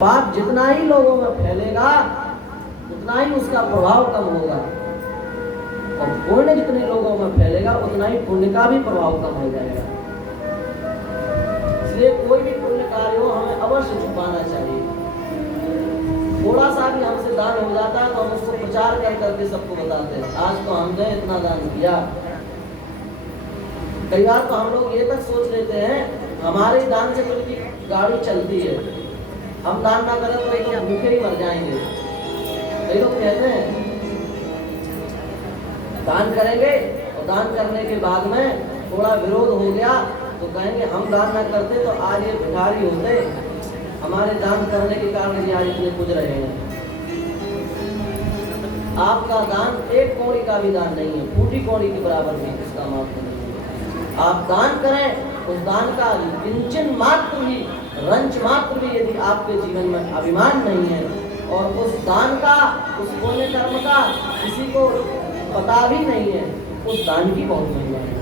पाप जितना ही लोगों में फैलेगा उतना ही उसका प्रभाव कम होगा, और पुण्य जितने लोगों में फैलेगा उतना ही पुण्य का भी प्रभाव कम हो जाएगा। इसलिए कोई भी पुण्य कार्य हो हमें अवश्य छुपाना चाहिए। थोड़ा सा भी हमसे दान हो जाता है तो हम उसको प्रचार कर करके सबको बताते हैं, आज तो हमने इतना दान किया। कई बार तो हम लोग ये तक सोच लेते हैं हमारे दान से तो गाड़ी चलती है, हम दान ना करें तो एक भूखे ही मर जाएंगे। कई लोग कहते हैं दान करेंगे और दान करने के बाद में थोड़ा विरोध हो गया तो कहेंगे हम दान ना करते तो आज ये भिखारी होते, हमारे दान करने के कारण ये आज इतने कुछ रहे हैं। आपका दान एक कौड़ी का भी दान नहीं है, फूटी कौड़ी के बराबर भी उसका मात्र नहीं है। आप दान करें, उस दान का किंचन मात्र भी, रंच मात्र भी यदि आपके जीवन में अभिमान नहीं है और उस दान का, उस पुण्य कर्म का किसी को पता भी नहीं है, उस दान की बहुत महिमा है,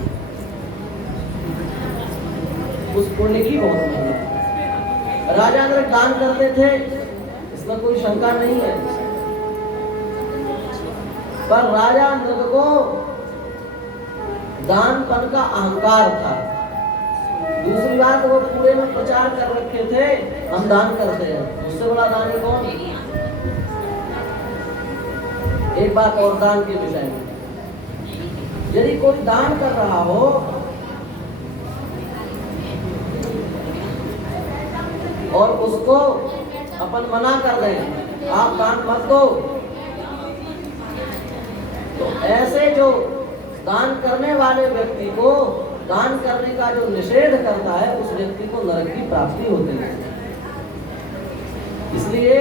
उस पुण्य की बहुत महिमा है। राजा इंद्र दान करते थे, इसमें कोई शंका नहीं है, पर राजा इंद्र को दानपन का अहंकार था। दूसरी बात, वो पूरे में प्रचार कर रखे थे हम दान करते हैं, उससे बड़ा दानी कौन। एक बात और दान के विषय में, यदि कोई दान कर रहा हो और उसको अपन मना कर दें आप दान मत दो, तो ऐसे जो दान करने वाले व्यक्ति को दान करने का जो निषेध करता है उस व्यक्ति को नरक की प्राप्ति होती है। इसलिए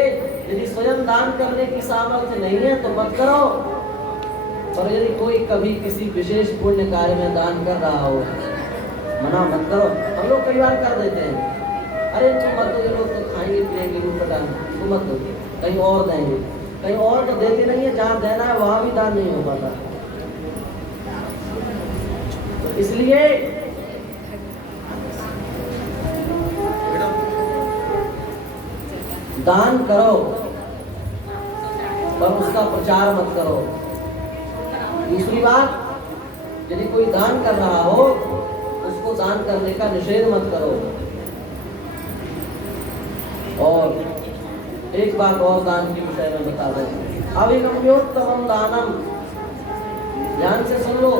यदि स्वयं दान करने की सामर्थ्य नहीं है तो मत करो, और यदि कोई कभी किसी विशेष पुण्य कार्य में दान कर रहा हो मना मत करो। हम लोग कई बार कर देते हैं, अरे तुम मत दो, ये लोग तो खाएंगे पिएंगे लूटपटान, तुम मत दो, कहीं और देंगे, कहीं और तो देते नहीं है, जहाँ देना है वहां भी दान नहीं हो पाता। इसलिए दान करो पर उसका प्रचार मत करो। दूसरी बात, यदि कोई दान कर रहा हो उसको दान करने का निषेध मत करो। और एक बात और दान के विषय में बता दें, अभिगम्योत्तमम दानम, ध्यान से सुन लो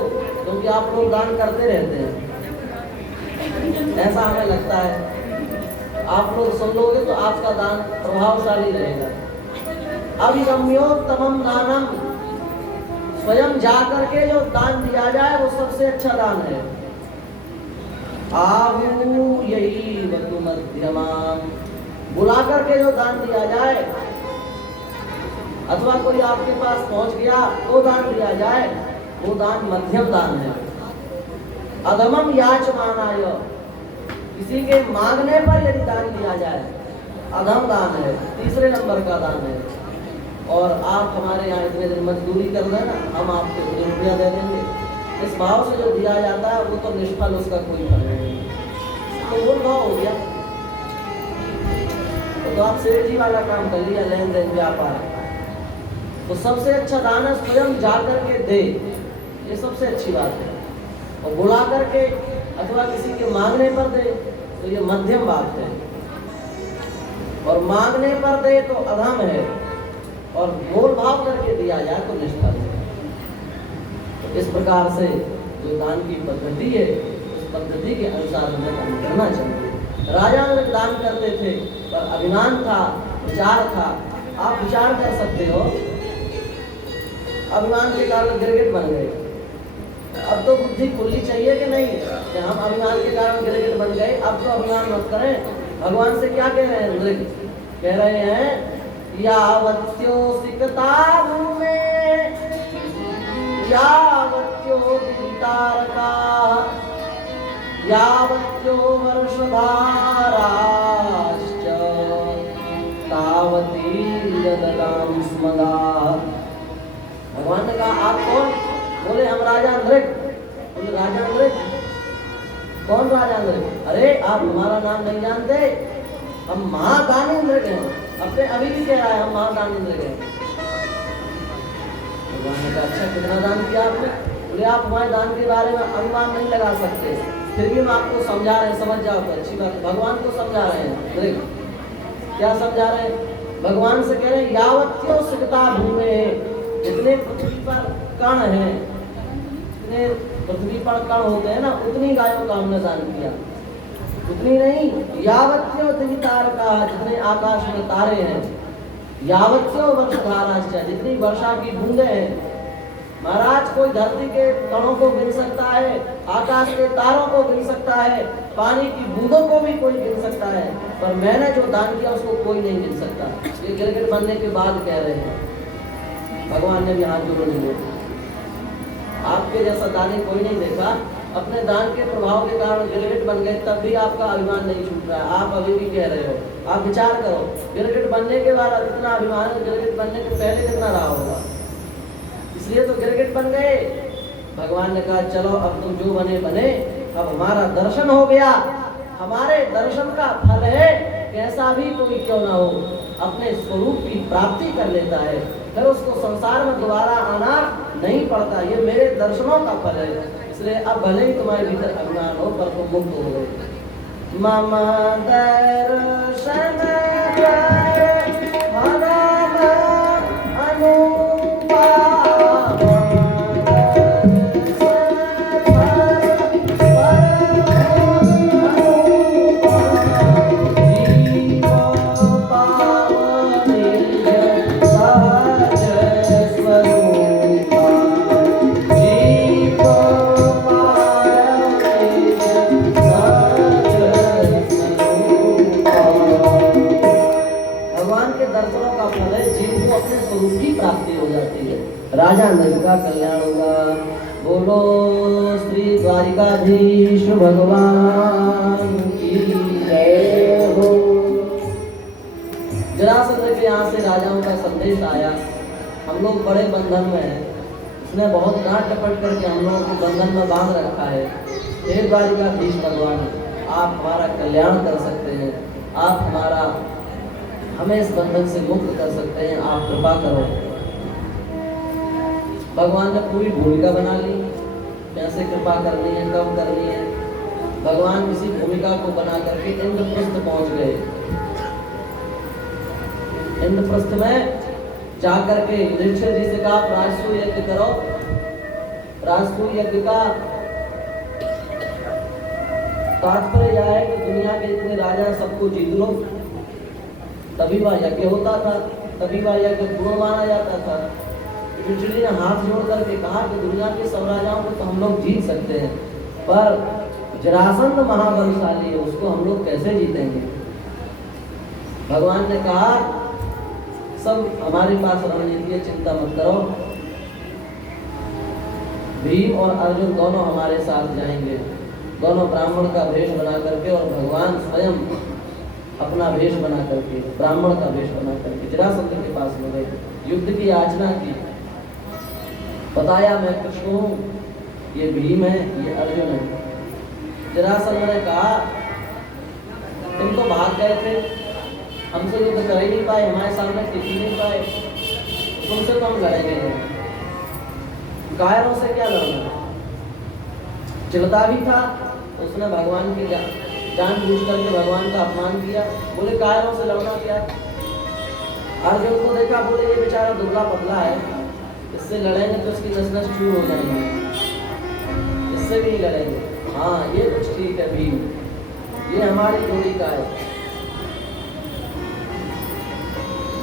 क्योंकि आप लोग दान करते रहते हैं, ऐसा हमें लगता है। आप लोग सुन लोगे तो आपका दान प्रभावशाली रहेगा। अभिगम्योत्तमम दानम, स्वयं जाकर के जो दान दिया जाए वो सबसे अच्छा दान है। आहू यही वतु मध्यमाम, बुला करके जो दान दिया जाए, अथवा कोई आपके पास पहुंच गया तो दान दिया जाए, वो दान मध्यम दान है। अधमम याचमानाय, किसी के मांगने पर यदि दान दिया जाए अधम दान है, तीसरे नंबर का दान है। और आप हमारे यहाँ इतने दिन मजदूरी कर देना, हम आपको इतने रुपया दे देंगे, इस भाव से जो दिया जाता है वो तो निष्फल, उसका कोई फल नहीं, तो वो भाव हो गया। तो आप सेठ जी वाला काम कर लिया, लेन देन व्यापार। तो सबसे अच्छा दान है स्वयं जाकर के दे, ये सबसे अच्छी बात है। और बुला करके अथवा किसी के मांगने पर दे तो ये मध्यम बात है, और मांगने पर दे तो अधम है, और मोल भाव करके दिया जाए तो निष्फल है। तो इस प्रकार से जो दान की पद्धति है उस पद्धति के अनुसार हमें दान करना चाहिए। राजा लोग दान करते थे पर अभिमान था, विचार था। आप विचार कर सकते हो, अभिमान के कारण गिरगिट बन गए। अब तो बुद्धि खुलनी चाहिए कि नहीं, कि हम अभिमान के कारण गिरगिट बन गए, अब तो अभिमान मत करें। भगवान से क्या कह रहे हैं इंद्र, कह रहे हैं यावत्यो सिकतारु में यावत्यो विदितारका यावत्यो वर्षधाराश्च तावती ददतां स्मदा। भगवान ने कहा आप कौन? बोले हम राजा नृग। बोले राजा नृग? कौन राजा नृग? अरे आप हमारा नाम नहीं जानते, हम महादानी नृग हैं। अपने अभी भी कह रहा है हम वहां दान इंद्र गए। भगवान ने कहा अच्छा कितना दान किया आपने? बोले आप हमारे दान के बारे में अनुमान नहीं लगा सकते, फिर भी हम आपको समझा रहे हैं, समझ जाओ तो अच्छी बात। भगवान को समझा रहे हैं। देख क्या समझा रहे हैं? भगवान से कह रहे हैं यावत्यो सुखता भूमे, जितने पृथ्वी पर कण है, जितने पृथ्वी पर कण होते हैं ना, उतनी गायों का हमने दान किया। उतनी नहीं, यावत्यो दिवितार का, जितने आकाश में तारे हैं, यावत्यो वर्षधाराश्च, जितनी वर्षा की बूंदे हैं। महाराज कोई धरती के कणों को गिन सकता है, आकाश के तारों को गिन सकता है, पानी की बूंदों को भी कोई गिन सकता है, पर मैंने जो दान किया उसको कोई नहीं गिन सकता। ये गिरगिट बनने के बाद कह रहे हैं। भगवान ने भी हाथ जोड़ लिए। आपके जैसा दानी कोई नहीं देखा। अपने दान के प्रभाव के कारण गिरगिट बन गए, तब भी आपका अभिमान नहीं छूट रहा है। आप अभी भी कह रहे हो। आप विचार करो, गिरगिट बनने के बाद कितना अभिमान है, गिरगिट बनने के पहले कितना रहा होगा। इसलिए तो गिरगिट बन गए। भगवान ने कहा चलो अब तुम जो बने बने, अब हमारा दर्शन हो गया। हमारे दर्शन का फल है, कैसा भी कोई क्यों ना हो, अपने स्वरूप की प्राप्ति कर लेता है, फिर उसको संसार में दोबारा आना नहीं पड़ता। ये मेरे दर्शनों का फल है। इसलिए अब भले ही तुम्हारे भीतर अभिमान हो, पर तुम मुक्त हो गए। मम दर्शन राजा नल का कल्याण होगा। बोलो श्री द्वारिकाधीश भगवान की जय हो। जरासंध के यहाँ से राजाओं का संदेश आया, हम लोग बड़े बंधन में हैं, उसने बहुत डांट डपट करके हम लोगों को बंधन में बांध रखा है। हे द्वारिकाधीश भगवान, आप हमारा कल्याण कर सकते हैं, आप हमें इस बंधन से मुक्त कर सकते हैं, आप कृपा करो। भगवान ने पूरी भूमिका बना ली, कैसे कृपा करनी है, कब करनी है। भगवान किसी भूमिका को बना करके इंद्रप्रस्थ पहुंच गए। इंद्रप्रस्थ में जाकर के युधिष्ठिर जी से कहा राजसूय यज्ञ करो। राजसूय यज्ञ का तात्पर्य यह है कि दुनिया के जितने राजा सबको जीत लो, तभी वह यज्ञ होता था, तभी वह यज्ञ पूर्ण माना जाता था। युधिष्ठिर ने हाथ जोड़ करके कहा कि दुनिया के सब राजाओं को तो हम लोग जीत सकते हैं, पर जरासंध महाबलशाली है, उसको हम लोग कैसे जीतेंगे। भगवान ने कहा सब हमारे पास रणनीति है, चिंता मत करो। भीम और अर्जुन दोनों हमारे साथ जाएंगे, दोनों ब्राह्मण का भेष बना करके, और भगवान स्वयं अपना भेष बना करके, ब्राह्मण का भेष बना करके जरासंध के पास में गए, युद्ध की याचना की, बताया मैं कृष्ण हूँ, ये भीम है, ये अर्जुन है। जरासंध ने कहा तुम तो भाग गए थे, हमसे युद्ध कर ही नहीं पाए, हमारे सामने टिक ही नहीं पाए, तुमसे तो हम लड़ेंगे नहीं। कायरों से क्या लड़ना, चिढ़ता भी था, उसने भगवान की जानबूझ करके भगवान का अपमान किया। बोले कायरों से लड़ना क्या। अर्जुन को देखा, बोले ये बेचारा दुबला पतला है, इससे लड़ेंगे तो उसकी नस नस चूर हो जाएंगे, इससे भी नहीं लड़ेंगे। हाँ ये कुछ ठीक है भीम, ये हमारी जोड़ी का है।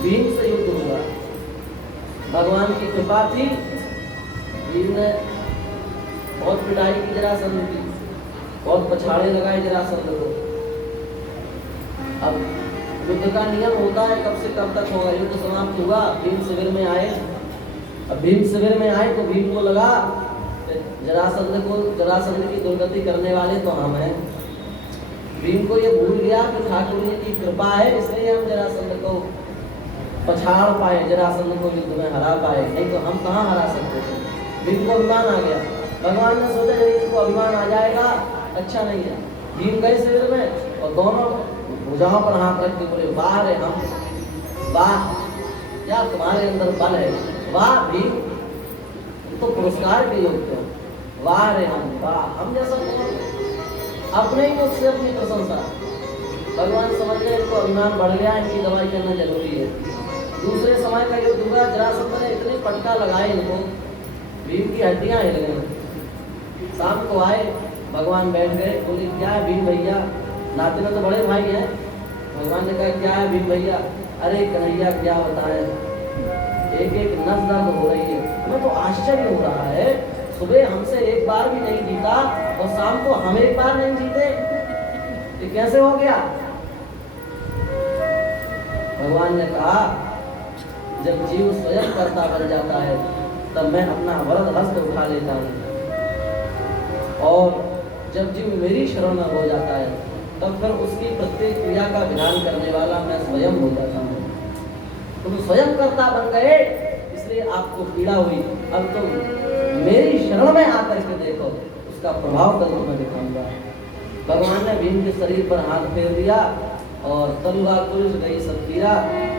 भीम से युद्ध हुआ, भगवान की कृपा थी, भीम ने बहुत पिटाई की जरासंध की, बहुत पछाड़े लगाए जरासंध को। अब युद्ध का नियम होता है कब से कब तक होगा। युद्ध समाप्त हुआ, भीम शिविर में आए। अब भीम शिविर में आए तो भीम को लगा जरासंध की दुर्गति करने वाले तो हम हैं। भीम को ये भूल गया कि ठाकुर जी की कृपा है, इसलिए हम जरासंध को पछाड़ पाए, जरासंध को युद्ध में हरा पाए, नहीं तो हम कहाँ हरा सकते थे। भीम को अभिमान आ गया। भगवान ने सोचा यदि इसको अभिमान आ जाएगा अच्छा नहीं है। भीम गए शिविर में और दोनों भुजाओं पर हाथ रख के बोले वाह रे हम, वाह क्या तुम्हारे अंदर बल है, वाह भीम तुम तो पुरस्कार के योग्य हो, वाह रे हम जैसा कौन। अपने ही मुझसे अपनी प्रशंसा, भगवान समझ गए इनको अभिमान बढ़ गया, इनकी दवाई करना जरूरी है। दूसरे समय का युद्ध हुआ, जरासंध ने इतने पटका लगाए इनको, भीम की हड्डियां हिल गई। शाम को आए, भगवान बैठ गए, बोले क्या है भीम भैया, नाते में तो बड़े भाई हैं। भगवान ने कहा क्या है भीम भैया, अरे कन्हैया क्या बताएं, एक एक नस दर्द हो रही है, हमें तो आश्चर्य हो रहा है, सुबह हमसे एक बार भी नहीं जीता और शाम को हम एक बार नहीं जीते, ये कैसे हो गया। भगवान ने कहा जब जीव स्वयं कर्ता बन जाता है तब मैं अपना वरद हस्त उठा लेता हूँ, और जब जीव मेरी शरण में हो जाता है तब फिर उसकी प्रत्येक क्रिया का विधान करने वाला मैं स्वयं हो जाता हूँ। तुम स्वयं कर्ता बन गए इसलिए आपको पीड़ा हुई, अब तुम मेरी शरण में आकर के देखो, उसका प्रभाव कल तुम्हें दिखाऊंगा। भगवान ने भीम के शरीर पर हाथ फेर दिया और तलवार पुरुष गई सब पीड़ा,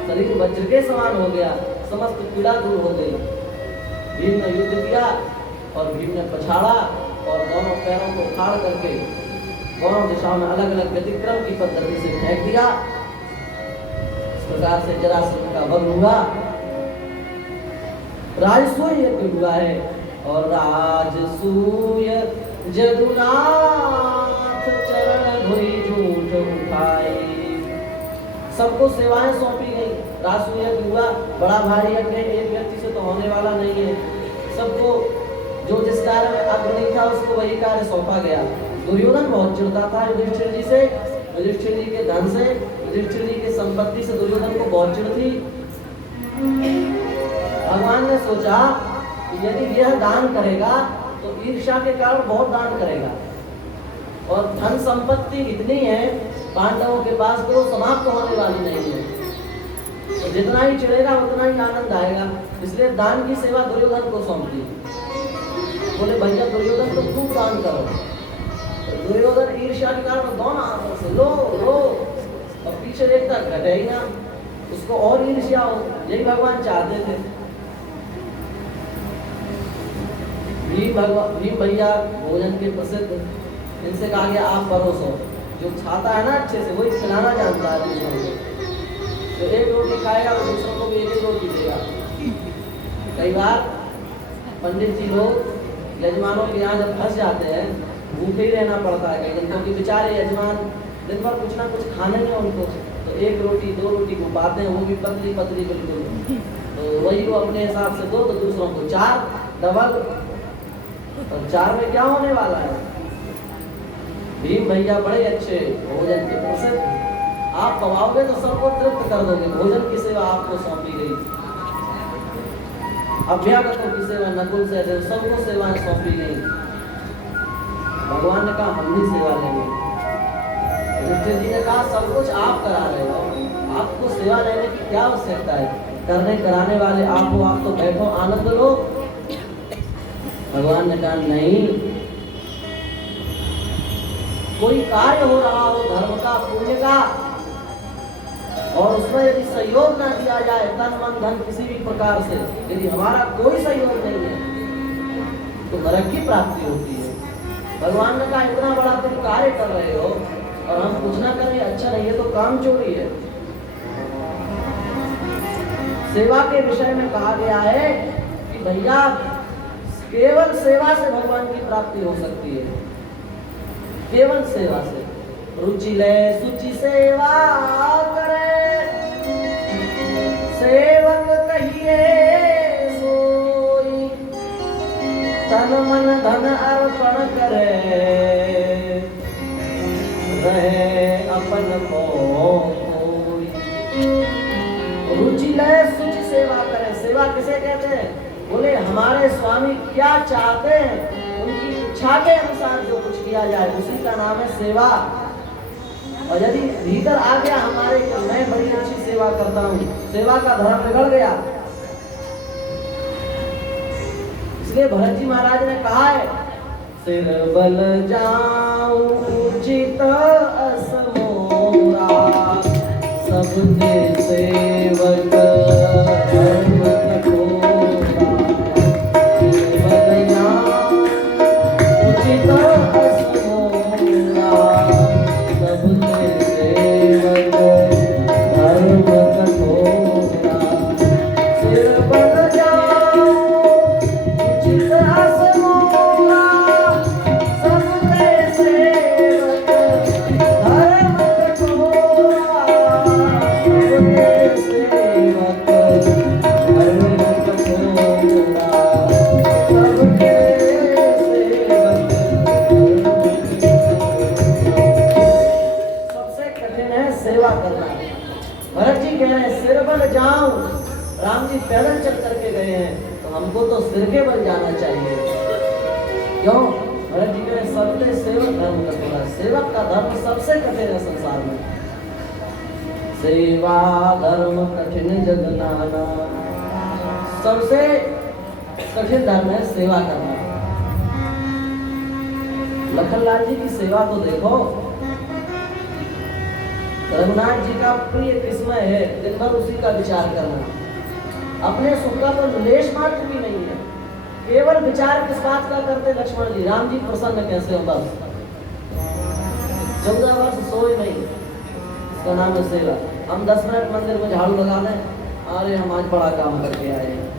शरीर वज्र के समान हो गया, समस्त पीड़ा दूर हो गई। भीम ने युद्ध किया और भीम ने पछाड़ा और दोनों पैरों को उखाड़ करके दोनों दिशाओं में अलग अलग व्यतिक्रम की पद्धति से फेंक दिया। इस प्रकार से जरासंध का वध हुआ, राजसूय यज्ञ हुआ है, और राजसूय जदुनाथ चरण धुरी झूठ उठाई। सबको सेवाएं सौंपी गई, राजसूय यज्ञ हुआ, बड़ा भारी यज्ञ, एक व्यक्ति से तो होने वाला नहीं है, सबको जो जिस कार्य में अग्रणी था उसको वही कार्य सौंपा गया। दुर्योधन बहुत चिढ़ता था युधिष्ठिर जी से, युधिष्ठिर जी के धन से, युधिष्ठिर जी की संपत्ति से दुर्योधन को बहुत चिढ़ थी। भगवान ने सोचा कि यदि यह दान करेगा तो ईर्ष्या के कारण बहुत दान करेगा, और धन संपत्ति इतनी है पांडवों के पास तो समाप्त होने वाली नहीं है, तो जितना ही चिढ़ेगा उतना ही आनंद आएगा, इसलिए दान की सेवा दुर्योधन को सौंप दी। बोले भैया दुर्योधन तो खूब दान करो, तो दुर्योधन ईर्ष्या के कारण दोनों हाथों से लो लो, और पीछे देखता घटे ही ना, उसको और ईर्ष्या हो, यही भगवान चाहते थे। भीम भैया भोजन के प्रसिद्ध, इनसे कहा गया आप परोसो, जो खाता है ना अच्छे से वही खिलाना जानता है दूसरों को, तो एक रोटी खाएगा तो दूसरों को भी एक एक रोटी देगा। कई बार पंडित जी लोग यजमानों के यहाँ जब फंस जाते हैं, भूखे ही रहना पड़ता है कई दिन, क्योंकि बेचारे यजमान दिन भर कुछ ना कुछ खाने में उनको, तो एक रोटी दो रोटी को पाते हैं, वो भी पतली पतली बिल्कुल, तो वही वो अपने हिसाब से दो तो दूसरों को चार डबल, और चार में क्या होने वाला है। भीम भैया बड़े अच्छे भोजन के प्रसिद्ध, आप पवाओगे तो सबको तृप्त कर दोगे, भोजन की सेवा आपको सौंपी गई। अभ्यागतों की सेवा नकुल से सबको सेवाएं सौंपी गई। भगवान ने कहा हम भी सेवा लेंगे, युधिष्ठिर जी ने कहा सब कुछ आप करा रहे हो, आपको सेवा लेने की क्या आवश्यकता है, करने कराने वाले आप हो, आप तो बैठो आनंद लो। भगवान ने कहा नहीं, कोई कार्य हो रहा हो धर्म का पुण्य का, और उसमें यदि सहयोग ना दिया जाए तन मन धन किसी भी प्रकार से, यदि हमारा कोई सहयोग नहीं है तो नरक की प्राप्ति होती है। भगवान ने कहा इतना बड़ा तुम कार्य कर रहे हो और हम कुछ ना करें अच्छा नहीं है तो काम चोरी है। सेवा के विषय में कहा गया है कि भैया केवल सेवा से भगवान की प्राप्ति हो सकती है, केवल सेवा से। रुचि ले सुचि सेवा करे, सेवक कहिए सोई, तन मन धन अर्पण करे, रहे अपन कोई। रुचि ले सुचि सेवा करे, सेवा किसे कहते हैं? बोले हमारे स्वामी क्या चाहते हैं उनकी इच्छा के अनुसार जो कुछ किया जाए उसी का नाम है सेवा। और यदि भीतर आ गया हमारे कि मैं बड़ी अच्छी सेवा करता हूँ, सेवा का धर्म बिगड़ गया। इसलिए भरत जी महाराज ने कहा है सिर बल जाऊं उचित असमोरा, सबके सेवक केवल जाऊं, राम जी पैदल चल करके गए हैं, तो हमको तो सिर के बल जाना चाहिए। क्यों? भरत जी कहे सबसे सेवक धर्म कठोर, सेवक का धर्म सबसे कठिन है संसार में। सेवा धर्म कठिन जग नाना, सबसे कठिन धर्म है सेवा करना। लखनलाल जी की सेवा तो देखो, रघुनाथ जी का प्रिय किस्मय है, दिन भर उसी का विचार करना। अपने सुख का तो लेश मात्र भी नहीं है, केवल विचार किस बात का करते लक्ष्मण जी, राम जी प्रसन्न कैसे हो बस। 14 वर्ष सोए नहीं, इसका नाम है सेवा। हम 10 मिनट मंदिर में झाड़ू लगा लें, अरे हम आज बड़ा काम करके आए हैं,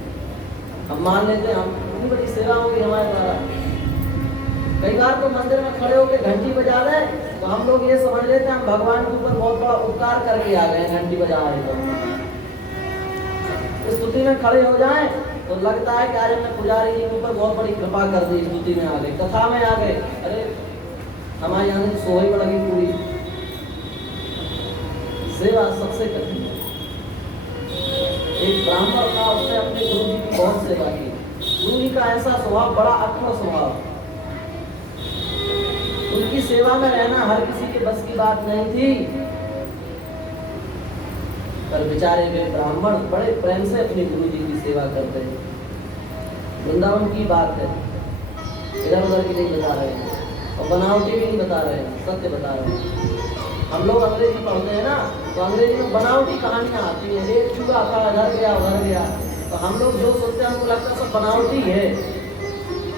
हम मान लेते हैं हम इतनी बड़ी सेवा होगी हमारे द्वारा। कई बार तो मंदिर में खड़े होकर घंटी बजा रहे तो हम लोग ये समझ लेते हैं हम भगवान के ऊपर बहुत बड़ा उपकार करके आ गए, घंटी बजा रहे तो स्तुति में खड़े हो जाएं तो लगता है कि आज हमने पुजारी जी के ऊपर बहुत बड़ी कृपा कर दी, स्तुति में आ गए, कथा में आ गए, अरे हमारे यहाँ से सोई पड़ेगी पूरी। सेवा सबसे कठिन है। एक ब्राह्मण था, उसने अपने गुरु जी की बहुत सेवा की। गुरु जी का ऐसा स्वभाव, बड़ा अखंड स्वभाव, उनकी सेवा में रहना हर किसी के बस की बात नहीं थी, पर बेचारे वे ब्राह्मण बड़े प्रेम से अपने गुरु जी की सेवा करते हैं। वृंदावन की बात है, इधर उधर की नहीं बता रहे हैं और बनावटी भी नहीं बता रहे हैं, सत्य बता रहे हैं। हम लोग अंग्रेजी पढ़ते हैं ना, तो अंग्रेजी में बनावटी कहानियां आती हैं, एक चूहा था इधर गया उधर गया, तो हम लोग जो सोचते हैं हमको लगता है सब बनावटी है।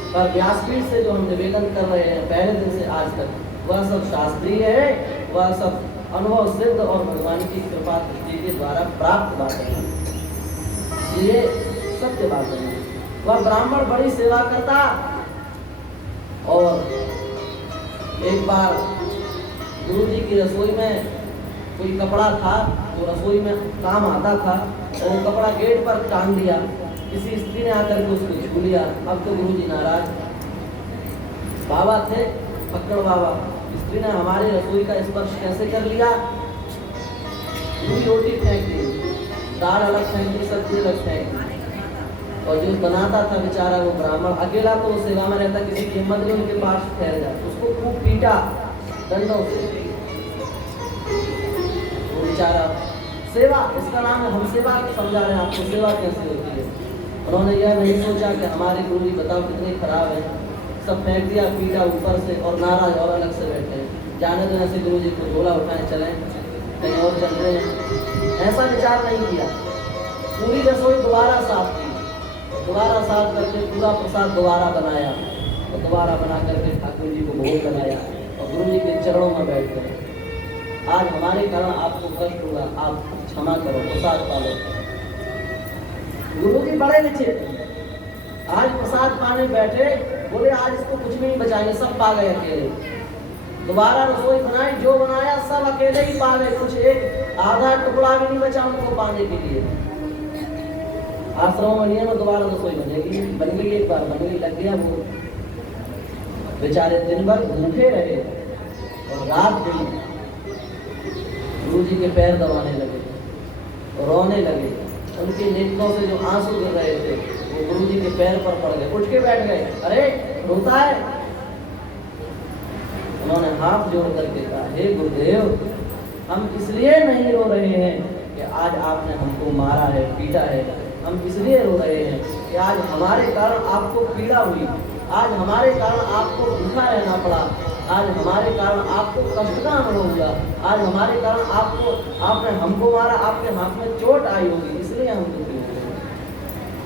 पर व्यासपीठ से जो हम निवेदन कर रहे हैं पहले दिन से आज तक, वह सब शास्त्रीय है, वह सब अनुभव सिद्ध और भगवान की कृपा दृष्टि के द्वारा प्राप्त बातें हैं, ये सत्य बातें हैं। वह ब्राह्मण बड़ी सेवा करता और एक बार गुरु जी की रसोई में कोई कपड़ा था जो रसोई में काम आता था, और वो कपड़ा गेट पर टांग दिया, किसी स्त्री ने आकर के उसको छू लिया। अब तो गुरु जी नाराज, बाबा थे पकड़ बाबा, स्त्री ने हमारी रसोई का स्पर्श कैसे कर लिया, पूरी रोटी फेंक दी, दाल अलग फेंक दी, सब्जी अलग फेंक दी। और जो बनाता था बेचारा वो ब्राह्मण अकेला, तो वो सेवा में रहता, किसी की हिम्मत नहीं उनके पास ठहर जाता, उसको खूब पीटा डंडों से, वो बेचारा। सेवा इसका नाम है, हम सेवा समझा रहे हैं आपको, सेवा कैसे होती है। उन्होंने यह नहीं सोचा कि हमारे गुरु जी बताओ कितने खराब हैं, सब फेंक दिया, पीटा ऊपर से, और नाराज और अलग से बैठे हैं, जाने तो ऐसे गुरु जी को झोला उठाए चले कहीं और चल रहे हैं। ऐसा विचार नहीं किया, पूरी रसोई दोबारा साफ की, दोबारा साफ करके पूरा प्रसाद दोबारा बनाया, और दोबारा बना करके ठाकुर जी को भोग लगाया और गुरु जी के चरणों में बैठ गए। आज हमारे कारण आपको कष्ट हुआ, आप क्षमा करो, प्रसाद पालो। गुरु जी बड़े नीचे, आज प्रसाद पाने बैठे, बोले आज इसको कुछ भी नहीं बचाएंगे, सब पा गए अकेले। दोबारा रसोई बनाई, जो बनाया सब अकेले ही पा गए, कुछ एक आधा टुकड़ा भी नहीं बचा उनको पाने के लिए। आश्रम में दोबारा रसोई बनेगी, बन गई एक बार, बन गई, लग गया वो। बेचारे दिन भर भूखे रहे और रात गई, गुरु जी के पैर दबाने लगे, रोने लगे, उनके नेत्रों से जो आंसू गिर रहे थे वो गुरु जी के पैर पर पड़ गए, उठ के बैठ गए, अरे रोता है। उन्होंने हाथ जोड़ करके कहा, हे गुरुदेव, हम इसलिए नहीं रो रहे हैं कि आज आपने हमको मारा है, पीटा है, हम इसलिए रो रहे हैं कि आज हमारे कारण आपको पीड़ा हुई, आज हमारे कारण आपको भूखा रहना पड़ा, आज हमारे कारण आपको कष्ट का अनुभव हुआ, आज हमारे कारण आपने हमको मारा, आपके हाथ में चोट आई होगी, इसलिए हम दुखी हो गए।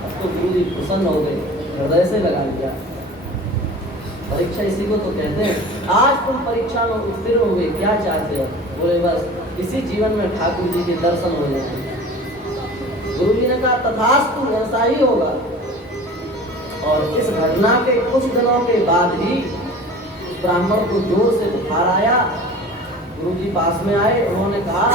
अब तो गुरु जी प्रसन्न हो गए, हृदय से लगा लिया। परीक्षा इसी को तो कहते हैं। आज तुम परीक्षा में उत्तीर्ण हो गए, क्या चाहते हो? बोले बस इसी जीवन में ठाकुर जी के दर्शन हो जाए। गुरु जी ने कहा तथास्तु, ऐसा ही होगा। और इस घटना के कुछ दिनों के बाद ही ब्राह्मण को जोर से बुखार आया। गुरु जी पास में आए, उन्होंने कहा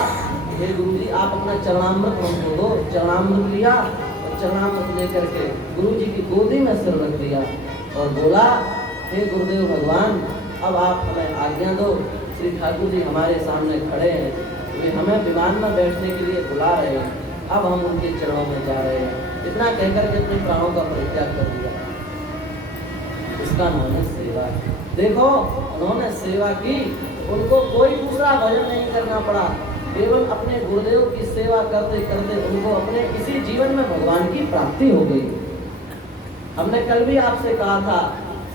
हे गुरु जी आप अपना चरणामृत हमको दो। चरणामृत लिया और चरणामृत लेकर के गुरु जी की गोदी में सिर रख दिया और बोला हे गुरुदेव भगवान, अब आप हमें आज्ञा दो। श्री ठाकुर जी हमारे सामने खड़े हैं, वे हमें विमान में बैठने के लिए बुला रहे हैं। अब हम उनके चरणों में जा रहे हैं। इतना कहकर के अपने प्राणों का परित्याग कर दिया। इसका नाम है सेवा। देखो उन्होंने सेवा की, उनको कोई दूसरा भजन नहीं करना पड़ा, केवल अपने गुरुदेव की सेवा करते करते उनको अपने इसी जीवन में भगवान की प्राप्ति हो गई। हमने कल भी आपसे कहा था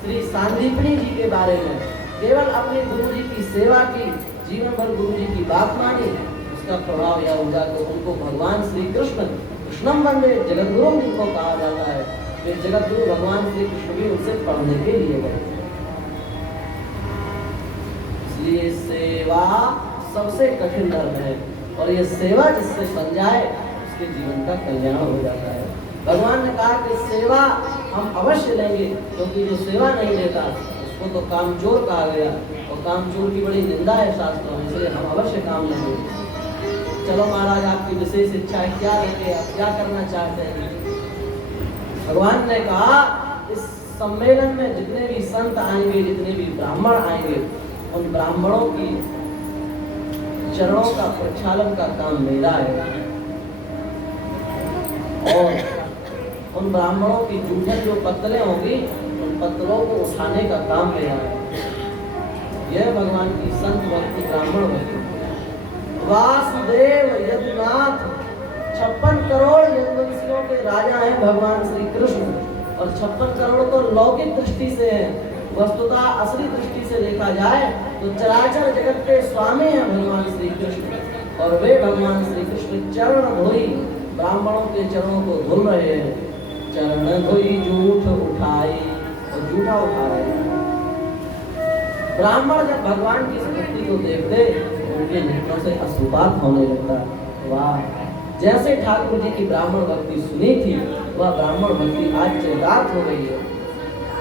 श्री सांदीपनी जी के बारे में, केवल अपने गुरु जी की सेवा की, जीवन भर गुरु जी की बात मानी, उसका प्रभाव यह हुआ कि उनको भगवान श्री कृष्ण, कृष्णम वंदे जगतगुरु जिनको कहा जाता है, वे जगतगुरु भगवान श्री कृष्ण भी उनसे पढ़ने के लिए गए। इसलिए सेवा सबसे कठिन धर्म है, और ये सेवा जिससे बन जाए उसके जीवन का कल्याण हो जाता है। भगवान ने कहा कि सेवा हम अवश्य लेंगे, क्योंकि जो सेवा नहीं लेता उसको तो कामचोर कहा गया, और कामचोर की बड़ी निंदा है शास्त्रों में, इसलिए हम अवश्य काम लेंगे। चलो महाराज आपकी विशेष इच्छा है, क्या लेंगे आप, क्या करना चाहते हैं? भगवान ने कहा इस सम्मेलन में जितने भी संत आएंगे, जितने भी ब्राह्मण आएंगे, उन ब्राह्मणों की चरणों का प्रक्षालन का काम मेरा है, और उन ब्राह्मणों की जूठन जो पत्तलें होंगी उन पत्तलों को उठाने का काम मेरा है। यह भगवान की संत भक्ति, ब्राह्मण भक्ति। वासुदेव यदुनाथ 56 करोड़ यदुवंशियों के राजा हैं भगवान श्री कृष्ण, और 56 करोड़ तो लौकिक दृष्टि से है, वस्तुतः असली दृष्टि से देखा जाए तो चराचर जगत के स्वामी हैं भगवान श्री कृष्ण, और वे भगवान श्री कृष्ण चरण धोई ब्राह्मणों के चरणों को धुल रहे हैं। चरण धोई जूठ उठाई, और जूठा उठा रहे हैं। ब्राह्मण जब भगवान की भक्ति को देखते उनके नेत्रों से अश्रुपात होने लगता। वाह, जैसे ठाकुर जी की ब्राह्मण भक्ति सुनी थी, वह ब्राह्मण भक्ति आज चरितार्थ हो गई है।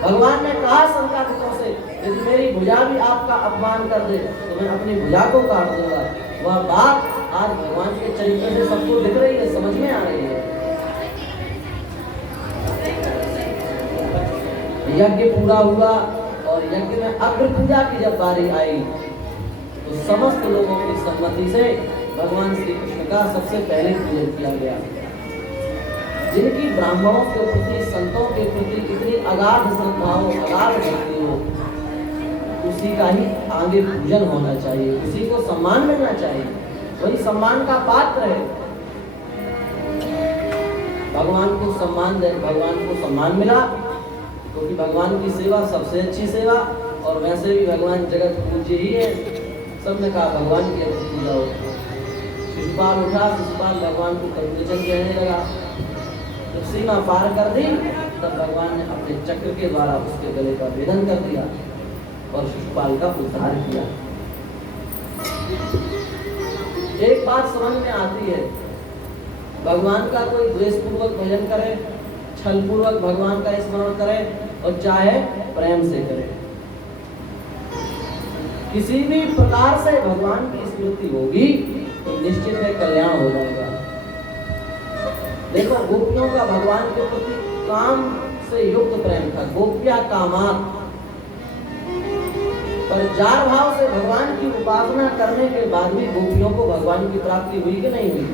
भगवान ने कहा संतानिकों से, यदि मेरी भुजा भी आपका अपमान कर दे तो मैं अपनी भुजा को काट दूंगा। वह बात आज भगवान के चरित्र से सबको दिख रही है, समझ में आ रही है। यज्ञ पूरा हुआ, और यज्ञ में अग्र पूजा की जब बारी आई तो समस्त लोगों की सम्मति से भगवान श्री कृष्ण का सबसे पहले पूजन किया गया। जिनकी ब्राह्मणों के प्रति, संतों के प्रति इतनी अगाध श्रद्धा हो, अगाध भक्ति हो, उसी का ही आगे पूजन होना चाहिए, उसी को सम्मान मिलना चाहिए, वही सम्मान का पात्र है। भगवान को सम्मान दे, भगवान को सम्मान मिला क्योंकि भगवान की सेवा सबसे अच्छी सेवा, और वैसे भी भगवान जगत पूज्य ही है। सबने कहा भगवान की अच्छी पूजा हो। शिशुपाल उठा, शिशुपाल भगवान को कटुवचन कहने लगा। जब सीमा पार कर दी तब भगवान ने अपने चक्र के द्वारा उसके गले का भेदन कर दिया और शिशुपाल का उद्धार किया। एक बात समझ में आती है, भगवान का कोई द्वेषपूर्वक भजन करे, छल पूर्वक भगवान का स्मरण करे, और चाहे प्रेम से करे, किसी भी प्रकार से भगवान की स्मृति होगी तो निश्चित है कल्याण हो जाएगा। देखो गोपियों का भगवान के प्रति काम से युक्त प्रेम था, गोपिया कामात, पर जार भाव से भगवान की उपासना करने के बाद भी गोपियों को भगवान की प्राप्ति हुई कि नहीं हुई?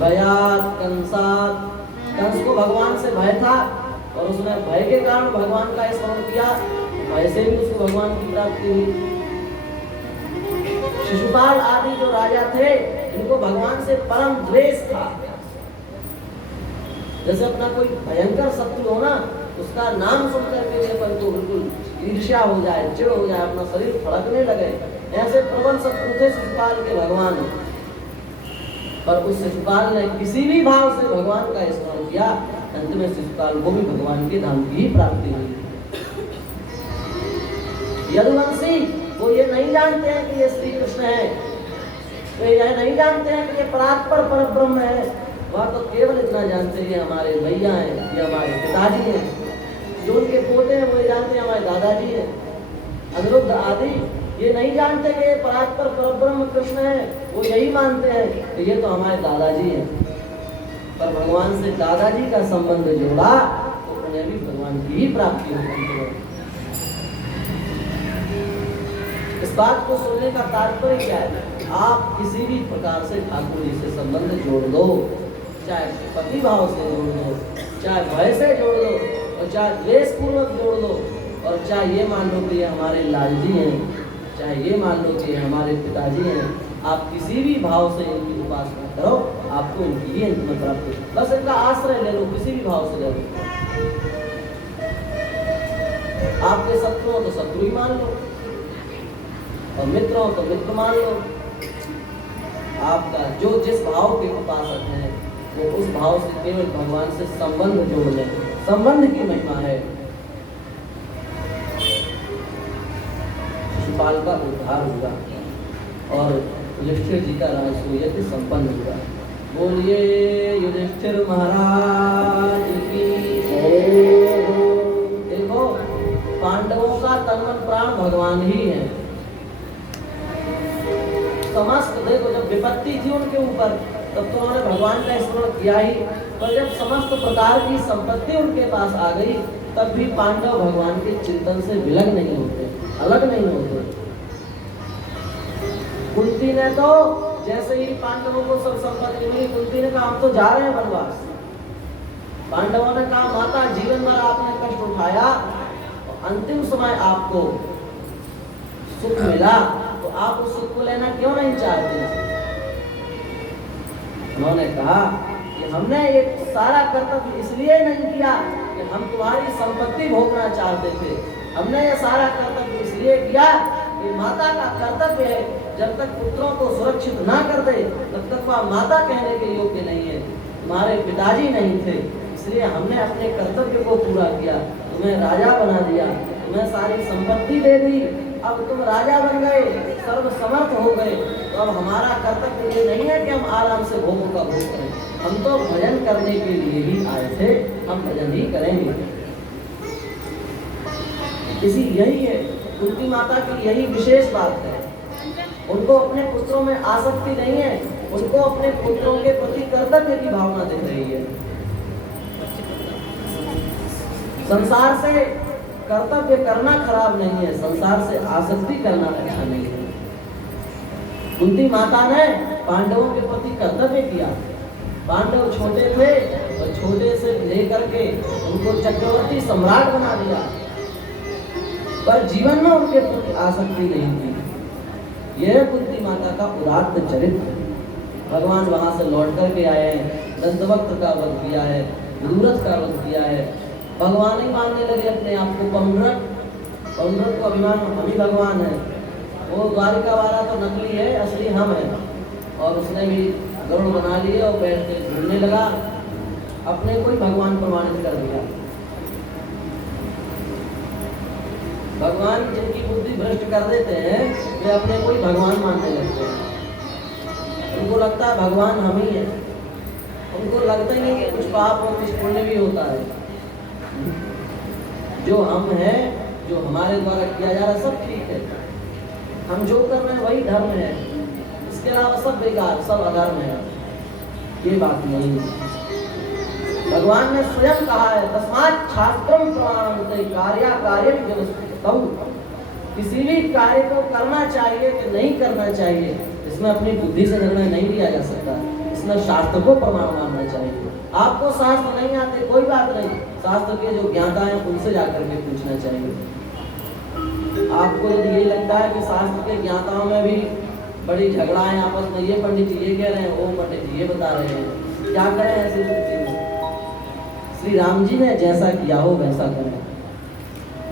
भयात कंसात, कंस को भगवान से भय था और उसने भय के कारण भगवान का स्मरण किया, भय से भी उसको भगवान की प्राप्ति हुई। शिशुपाल आदि जो राजा थे इनको भगवान से परम द्वेष था। जैसे अपना कोई भयंकर शत्रु हो ना, उसका नाम सुनकर के अपन को बिल्कुल ईर्ष्या हो जाए, चिढ़ हो जाए, अपना शरीर फड़कने लगे, ऐसे प्रबल शत्रु थे शिशुपाल के भगवान। पर उस शिशुपाल ने किसी भी भाव से भगवान का स्मरण किया, अंत में शिशुपाल को भी भगवान के धाम की ही प्राप्ति हुई। यदुवंशी वो ये नहीं जानते हैं कि ये श्री कृष्ण है, वे यह नहीं जानते हैं कि ये परात्पर परब्रह्म है, वह तो केवल इतना जानते हैं हमारे भैया हैं, ये हमारे पिताजी हैं, जो उनके पोते हैं वो ये जानते हैं हमारे दादाजी हैं। अनिरुद्ध आदि ये नहीं जानते कि ये परात्पर परब्रह्म कृष्ण है, वो यही मानते हैं कि ये तो हमारे दादाजी हैं। पर भगवान से दादाजी का संबंध जोड़ा तो उन्हें भी भगवान की ही प्राप्ति होगी। इस बात को सुनने का तात्पर्य क्या है? आप किसी भी प्रकार से ठाकुर जी से संबंध जोड़ लो, चाहे पति भाव से जोड़ लो, चाहे भय से जोड़ लो, और चाहे द्वेष पूर्वक जोड़ लो, और चाहे ये मान लो कि ये हमारे लाल जी हैं, चाहे ये मान लो कि हमारे पिताजी हैं, आप किसी भी भाव से इनकी उपासना करो, आपको इनकी ही अंतिम प्राप्ति। बस इनका आश्रय ले लो, किसी भी भाव से ले लो। आपके शत्रु हो तो शत्रु ही मान लो, और मित्र हो तो मित्र मान लो। आपका जो जिस भाव के उपासक हैं वो उस भाव से केवल भगवान से संबंध जोड़ लें। संबंध की महिमा है। शिशुपाल का उद्धार हुआ और युधिष्ठिर जी का राजसूय संपन्न हुआ। बोलिए युधिष्ठिर महाराज की जय। देखो, पांडवों का तन मन प्राण भगवान ही है। समस्त देखो, जब विपत्ति थी उनके ऊपर तब तो उन्होंने भगवान का स्मरण किया ही, पर जब समस्त प्रकार की संपत्ति उनके पास आ गई तब भी पांडव भगवान के चिंतन से विलग नहीं होते, अलग नहीं होते। कुंती ने तो जैसे ही पांडवों को सब संपत्ति मिली, कुंती ने कहा हम तो जा रहे हैं वनवास। पांडवों ने कहा माता जीवन भर आपने कष्ट उठाया, अंतिम समय आपको सुख मिला, तो आप उस सुख को लेना क्यों नहीं चाहते? उन्होंने कहा कि हमने ये सारा कर्तव्य इसलिए नहीं किया कि हम तुम्हारी संपत्ति भोगना चाहते थे। हमने ये सारा कर्तव्य इसलिए किया कि माता का कर्तव्य है, जब तक पुत्रों को सुरक्षित ना कर दे तब तक वह माता कहने के योग्य नहीं है। तुम्हारे पिताजी नहीं थे, इसलिए हमने अपने कर्तव्य को पूरा किया, तुम्हें राजा बना दिया, तुम्हें सारी संपत्ति दे दी। अब तुम राजा बन गए, सर्व समर्थ हो गए, तो अब हमारा कर्तव्य ये नहीं है कि हम आराम से भोगों का भोग करें। हम तो भजन करने के लिए ही आए थे, हम भजन ही करेंगे। इसी यही है कुंती माता की, यही विशेष बात है। उनको अपने पुत्रों में आसक्ति नहीं है, उनको अपने पुत्रों के प्रति कर्तव्य की भावना दिख रही है। संसार से कर्तव्य करना खराब नहीं है, संसार से आसक्ति करना अच्छा नहीं है। कुंती माता ने पांडवों के प्रति कर्तव्य किया। पांडव छोटे थे और छोटे से लेकर के उनको चक्रवर्ती सम्राट बना दिया, पर जीवन में उनके प्रति आसक्ति नहीं थी। यह कुंती माता का उदात्त चरित्र। भगवान वहां से लौट करके आए हैं, दंतवक्त्र का वध किया है, विदुरथ का वध किया है। भगवान ही मानने लगे अपने आप को। पौंड्रक को अभिमान हम ही भगवान है। वो द्वारिका वाला तो नकली है, असली हम है। और उसने भी गरुड़ बना लिए और बैठ के घूमने लगा, अपने को ही भगवान प्रमाणित कर दिया। भगवान जिनकी बुद्धि भ्रष्ट कर देते हैं वे अपने को ही भगवान मानने लगते हैं। उनको लगता है भगवान हम ही है। उनको लगता ही नहीं कि कुछ पाप और कुछ पुण्य भी होता है। जो हम हैं, जो हमारे द्वारा किया जा रहा है सब ठीक है, हम जो कर रहे हैं वही धर्म है, इसके अलावा सब बेकार, सब अधर्म है। ये बात नहीं है। भगवान ने स्वयं कहा है तस्मात् शास्त्रम प्रमाणन्ते कार्याकार्यं व्यवस्थितौ। किसी भी कार्य को करना चाहिए कि नहीं करना चाहिए, इसमें अपनी बुद्धि से निर्णय नहीं लिया जा सकता, इसमें शास्त्र को प्रमाण मानना चाहिए। आपको शास्त्र नहीं आते कोई बात नहीं, शास्त्र के जो ज्ञाता हैं उनसे जाकर के पूछना चाहिए। आपको यदि ये लगता है कि शास्त्र के ज्ञाताओं में भी बड़ी झगड़ा है आपस में, ये पंडित जी ये कह रहे हैं, वो पंडित जी ये बता रहे हैं, क्या करें ऐसी स्थिति में? श्री राम जी ने जैसा किया हो वैसा करें।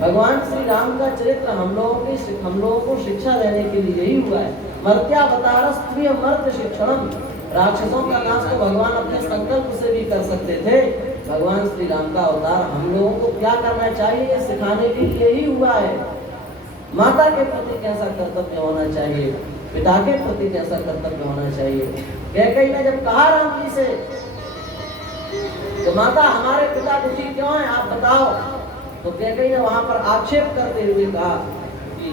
भगवान श्री राम का चरित्र हम लोगों को शिक्षा देने के लिए यही हुआ है। मर्त्यावतारस्त्रिय मर्त्य शिक्षणम। राक्षसों का नाश तो भगवान अपने संकल्प से भी कर सकते थे। भगवान श्री राम का अवतार हम लोगों को क्या करना चाहिए ये सिखाने के लिए ही हुआ है। माता के प्रति कैसा कर्तव्य होना चाहिए, पिता के प्रति कैसा कर्तव्य होना चाहिए। कैकेयी ने जब कहा राम जी से तो माता हमारे पिता दुखी क्यों हैं आप बताओ, तो कैकेयी ने वहां पर आक्षेप करते हुए कहा कि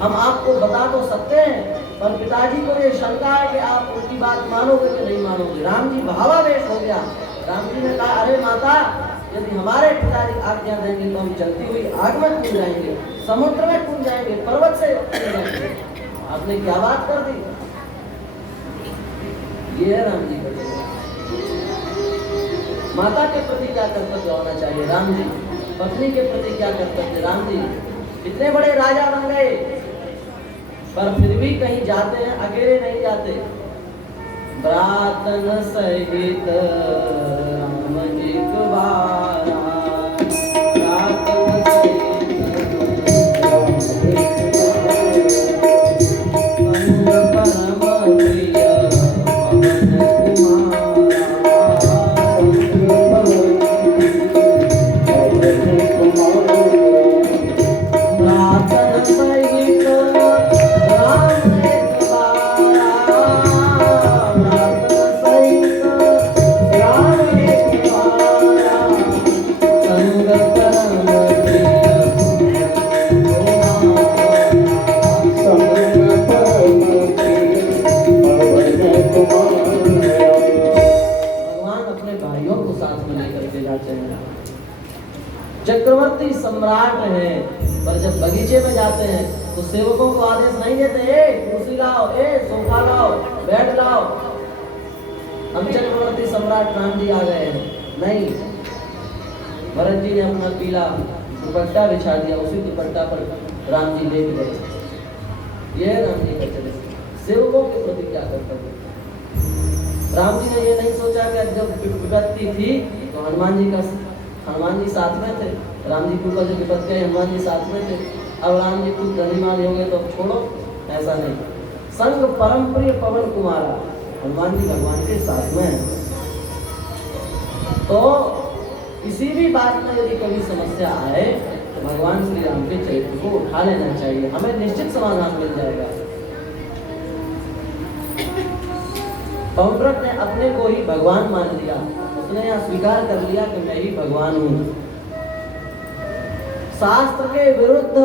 हम आपको बता तो सकते हैं, पर पिताजी को ये शंका है कि आप उनकी बात मानोगे कि नहीं मानोगे। राम जी भावावेश हो गया। राम जी ने कहा अरे माता, यदि हमारे पिताजी आज्ञा देंगे तो हम चलती हुई आग में कूद जाएंगे, समुद्र में कूद जाएंगे, पर्वत से कूद जाएंगे। आपने क्या बात कर दी? ये है राम जी का जन्म। माता के प्रति क्या कर्तव्य होना चाहिए? राम जी। पत्नी के प्रति क्या कर्तव्य? राम जी। इतने बड़े राजा बन गए, पर फिर भी कहीं जाते हैं, अकेले नहीं जाते। ब्रातन सहित राम जी कुबारा, ब्रातन सहित संग परम प्रिय पवन चक्रवर्ती सम्राट है, पर जब बगीचे में जाते हैं तो सेवकों को आदेश नहीं देते, ए कुर्सी लाओ, ए सोफा लाओ, बेड लाओ, हम चक्रवर्ती सम्राट राम जी आ गए हैं। नहीं, भरत जी ने अपना पीला दुपट्टा बिछा दिया, उसी दुपट्टा पर राम जी लेट गए। यह राम जी का चरित्र। सेवकों के प्रति क्या कर्तव्य? राम जी ने ये नहीं सोचा कि जब विपत्ति थी तो हनुमान जी साथ में थे। राम जी के ऊपर जब विपत्ति आई, हनुमान जी साथ में थे। अब राम जी कुछ धनीमान हो गए तो अब छोड़ो, ऐसा नहीं। संग परम प्रिय पवन कुमारा, हनुमान जी भगवान के साथ में है। तो किसी भी बात में यदि कभी समस्या आए तो भगवान श्री राम के चरित्र को उठा लेना चाहिए, हमें निश्चित समाधान मिल जाएगा। पौंड्रक ने अपने को ही भगवान मान लिया, उसने यह स्वीकार कर लिया कि मैं ही भगवान हूं। शास्त्र के विरुद्ध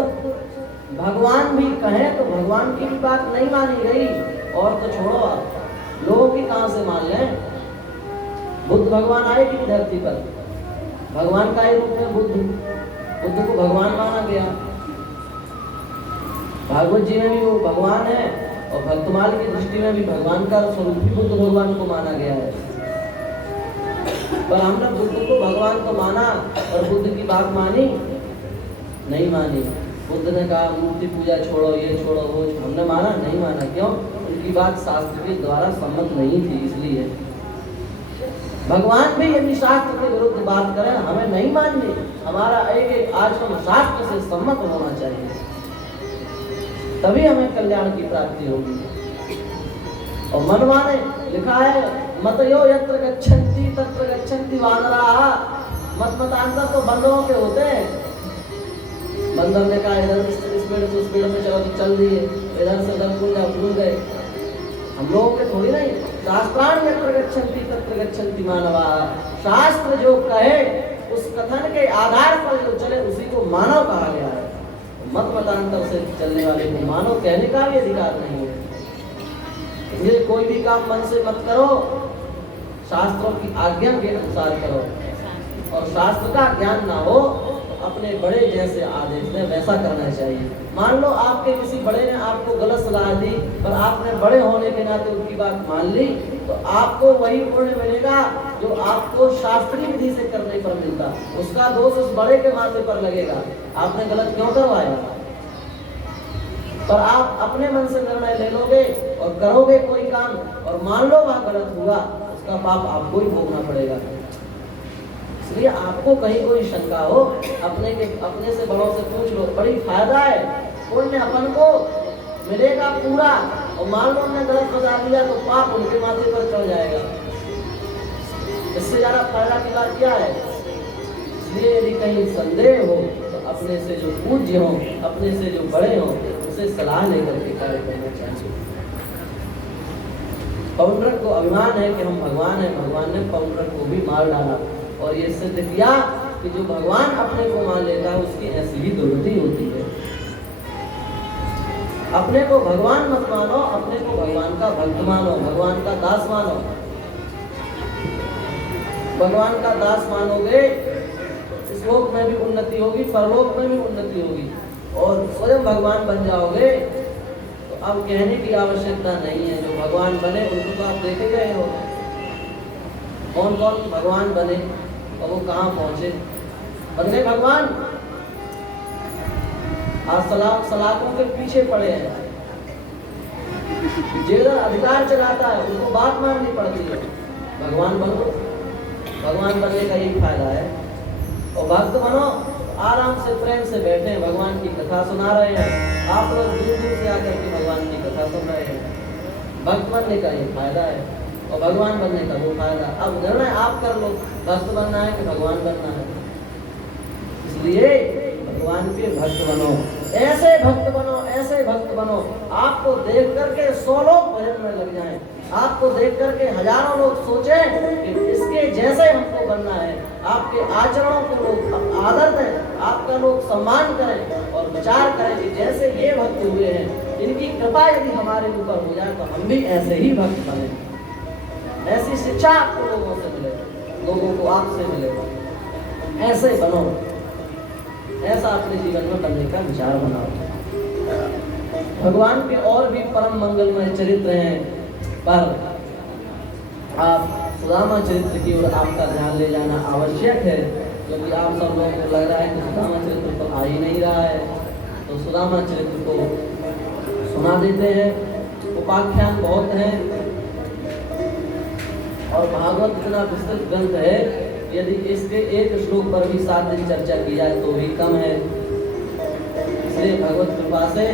भगवान भी कहे तो भगवान की भी बात नहीं मानी गई। और तो छोड़ो, आप लोगों की कहां से मान लें? बुद्ध भगवान आए कि धरती पर? भगवान का ही रूप में बुद्ध को भगवान माना गया। भागवत जी में भी वो भगवान है और भक्तमाल की दृष्टि में भी भगवान का स्वरूप भी बुद्ध भगवान को माना गया है। पर हमने बुद्ध को भगवान को माना और बुद्ध की बात मानी नहीं मानी। बुद्ध ने कहा मूर्ति पूजा छोड़ो, ये छोड़ो, वो, हमने माना नहीं माना। क्यों? उनकी बात शास्त्र के द्वारा सम्मत नहीं थी, इसलिए। भगवान भी यदि शास्त्र के विरुद्ध बात करें हमें नहीं माननी। हमारा एक आचरण शास्त्र से सम्मत होना चाहिए, तभी हमें कल्याण की प्राप्ति होगी। और मनमाने लिखा है, मतयो यत्र गच्छन्ति तत्र गच्छन्ति वानराः। मतांतर तो बंदरों के होते हैं। बंदर ने कहा इधर स्पीड से स्पीड में चलो तो चल दिए, इधर से उधर भूल गए। हम लोगों के थोड़ी नहीं। शास्त्राण यत्र गच्छन्ति तत्र गच्छन्ति मानवाः। शास्त्र जो कहे उस कथन के आधार पर जो चले उसी को मानव कहा गया है। मतांतर से चलने वाले को मानव कहने का भी अधिकार नहीं है। इसलिए कोई भी काम मन से मत करो, शास्त्रों की आज्ञा के अनुसार करो। और शास्त्र का ज्ञान ना हो तो अपने बड़े जैसे आदेश में वैसा करना चाहिए। मान लो आपके किसी बड़े ने आपको गलत सलाह दी, पर आपने बड़े होने के नाते उनकी बात मान ली, तो आपको वही पुण्य मिलेगा जो आपको शास्त्रीय विधि से करने पर मिलता। उसका दोष उस बड़े के माथे पर लगेगा, आपने गलत क्यों करवाया। पर आप अपने मन से निर्णय ले लोगे और करोगे कोई काम और मान लो वह गलत हुआ, उसका पाप आपको ही भोगना पड़ेगा। इसलिए आपको कहीं कोई शंका हो, अपने से बड़ों से पूछ लो, बड़ी फायदा है। पुण्य अपन को मिलेगा पूरा, और मान लो हमने गलत बता दिया तो पाप उनके माथे पर चढ़ जाएगा। इससे ज्यादा फायदा की बात क्या है। इसलिए यदि कहीं संदेह हो तो अपने से जो पूज्य हो, अपने से जो बड़े हो, उनसे सलाह लेकर के कार्य करना चाहिए। पौंड्रक को अभिमान है कि हम भगवान हैं। भगवान ने पौंड्रक को भी मार डाला और ये सिद्ध किया कि जो भगवान अपने को मान लेता है उसकी ऐसी ही दुर्गति होती है। अपने को भगवान मत मानो, अपने को भगवान का भक्त मानो, भगवान का दास मानो। भगवान का दास मानोगे इस लोक में भी उन्नति होगी, परलोक में भी उन्नति होगी, और स्वयं भगवान बन जाओगे तो अब कहने की आवश्यकता नहीं है। जो भगवान बने उनको तो आप देखे गए हो, कौन कौन भगवान बने और वो कहाँ पहुंचे। बन गए भगवान, आज सलाखों के पीछे पड़े हैं। जिधर अधिकार चलाता है उनको बात माननी पड़ती है। भगवान बनो, भगवान बनने का यही फायदा है। और भक्त बनो, आराम से प्रेम से बैठे हैं, भगवान की कथा सुना रहे हैं। आप लोग दूर दूर से आकर के भगवान की कथा सुन रहे हैं। भक्त बनने का ये फायदा है और भगवान बनने का वो फायदा। अब निर्णय आप कर लो, भक्त बनना है कि भगवान बनना है। इसलिए भगवान के भक्त बनो, ऐसे भक्त बनो, ऐसे भक्त बनो, आपको देख करके 100 लोग भजन में लग जाएं, आपको देख करके हजारों लोग सोचें कि इसके जैसे हमको बनना है। आपके आचरणों को लोग आदर दें, आपका लोग सम्मान करें और विचार करें कि जैसे ये भक्त हुए हैं, इनकी कृपा यदि हमारे ऊपर हो जाए तो हम भी ऐसे ही भक्त बने। ऐसी शिक्षा आपको लोगों से मिले, लोगों को आपसे मिलेगा। ऐसे बनो, ऐसा अपने जीवन में बनने का विचार बनाओ। भगवान के और भी परम मंगलमय चरित्र हैं, पर आप सुदामा चरित्र की ओर आपका ध्यान ले जाना आवश्यक है, क्योंकि आप सब लोगों को लग रहा है कि सुदामा चरित्र तो आ ही नहीं रहा है। तो सुदामा चरित्र को सुना देते हैं। उपाख्यान बहुत हैं और भागवत इतना विस्तृत ग्रंथ है, यदि इसके एक श्लोक पर भी 7 दिन चर्चा की जाए तो भी कम है। इसलिए भगवत कृपा से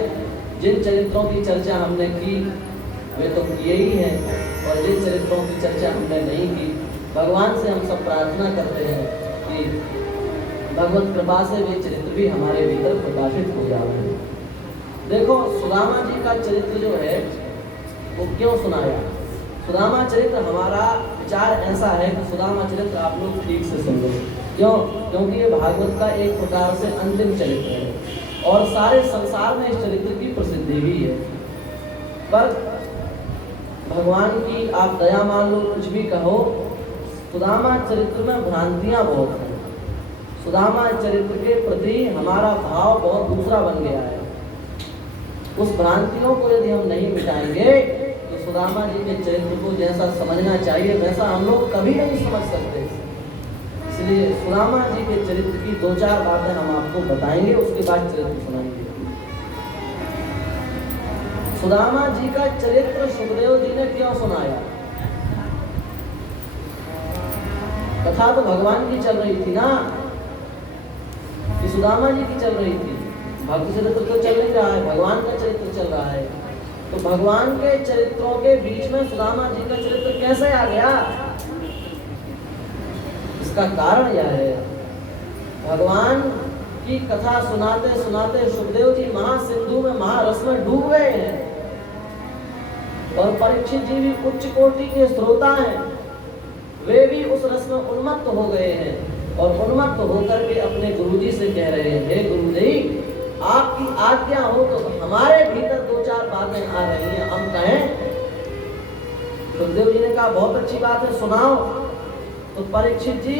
जिन चरित्रों की चर्चा हमने की वे तो किए ही हैं, और जिन चरित्रों की चर्चा हमने नहीं की, भगवान से हम सब प्रार्थना करते हैं कि भगवत कृपा से वे चरित्र भी हमारे भीतर प्रकाशित हो जाए। देखो, सुदामा जी का चरित्र जो है वो क्यों सुनाया। सुदामा चरित्र, हमारा विचार ऐसा है कि सुदामा चरित्र आप लोग ठीक से सुन लो। क्यों? क्योंकि ये भागवत का एक प्रकार से अंतिम चरित्र है और सारे संसार में इस चरित्र की प्रसिद्धि भी है। पर भगवान की आप दया मान लो, कुछ भी कहो, सुदामा चरित्र में भ्रांतियां बहुत हैं। सुदामा चरित्र के प्रति हमारा भाव बहुत दूसरा बन गया है। उस भ्रांतियों को यदि हम नहीं मिटाएंगे तो सुदामा जी के चरित्र को जैसा समझना चाहिए वैसा हम लोग कभी नहीं समझ सकते। इसलिए सुदामा जी के चरित्र की 2-4 बातें हम आपको बताएंगे, उसके बाद चरित्र सुनाएंगे। सुदामा जी का चरित्र सुखदेव जी ने क्यों सुनाया? कथा तो भगवान की चल रही थी ना, कि सुदामा जी की चल रही थी। भक्त चरित्र तो चल नहीं रहा है, भगवान का चरित्र चल रहा है। तो भगवान के चरित्रों के बीच में सुदामा जी का चरित्र कैसे आ गया? इसका कारण यह है, भगवान की कथा सुनाते सुनाते सुखदेव जी महासिंधु में, महारस में डूब गए हैं और परीक्षित जी भी उच्च कोटि के श्रोता हैं, वे भी उस रस में उन्मत्त हो गए हैं और उन्मत्त होकर के अपने गुरुजी से कह रहे हैं, हे गुरुदेव, आपकी आज्ञा हो तो हमारे भीतर 2-4 बातें आ रही हैं, हम कहें। सुखदेव जी ने कहा बहुत अच्छी बात है, सुनाओ। तो परीक्षित जी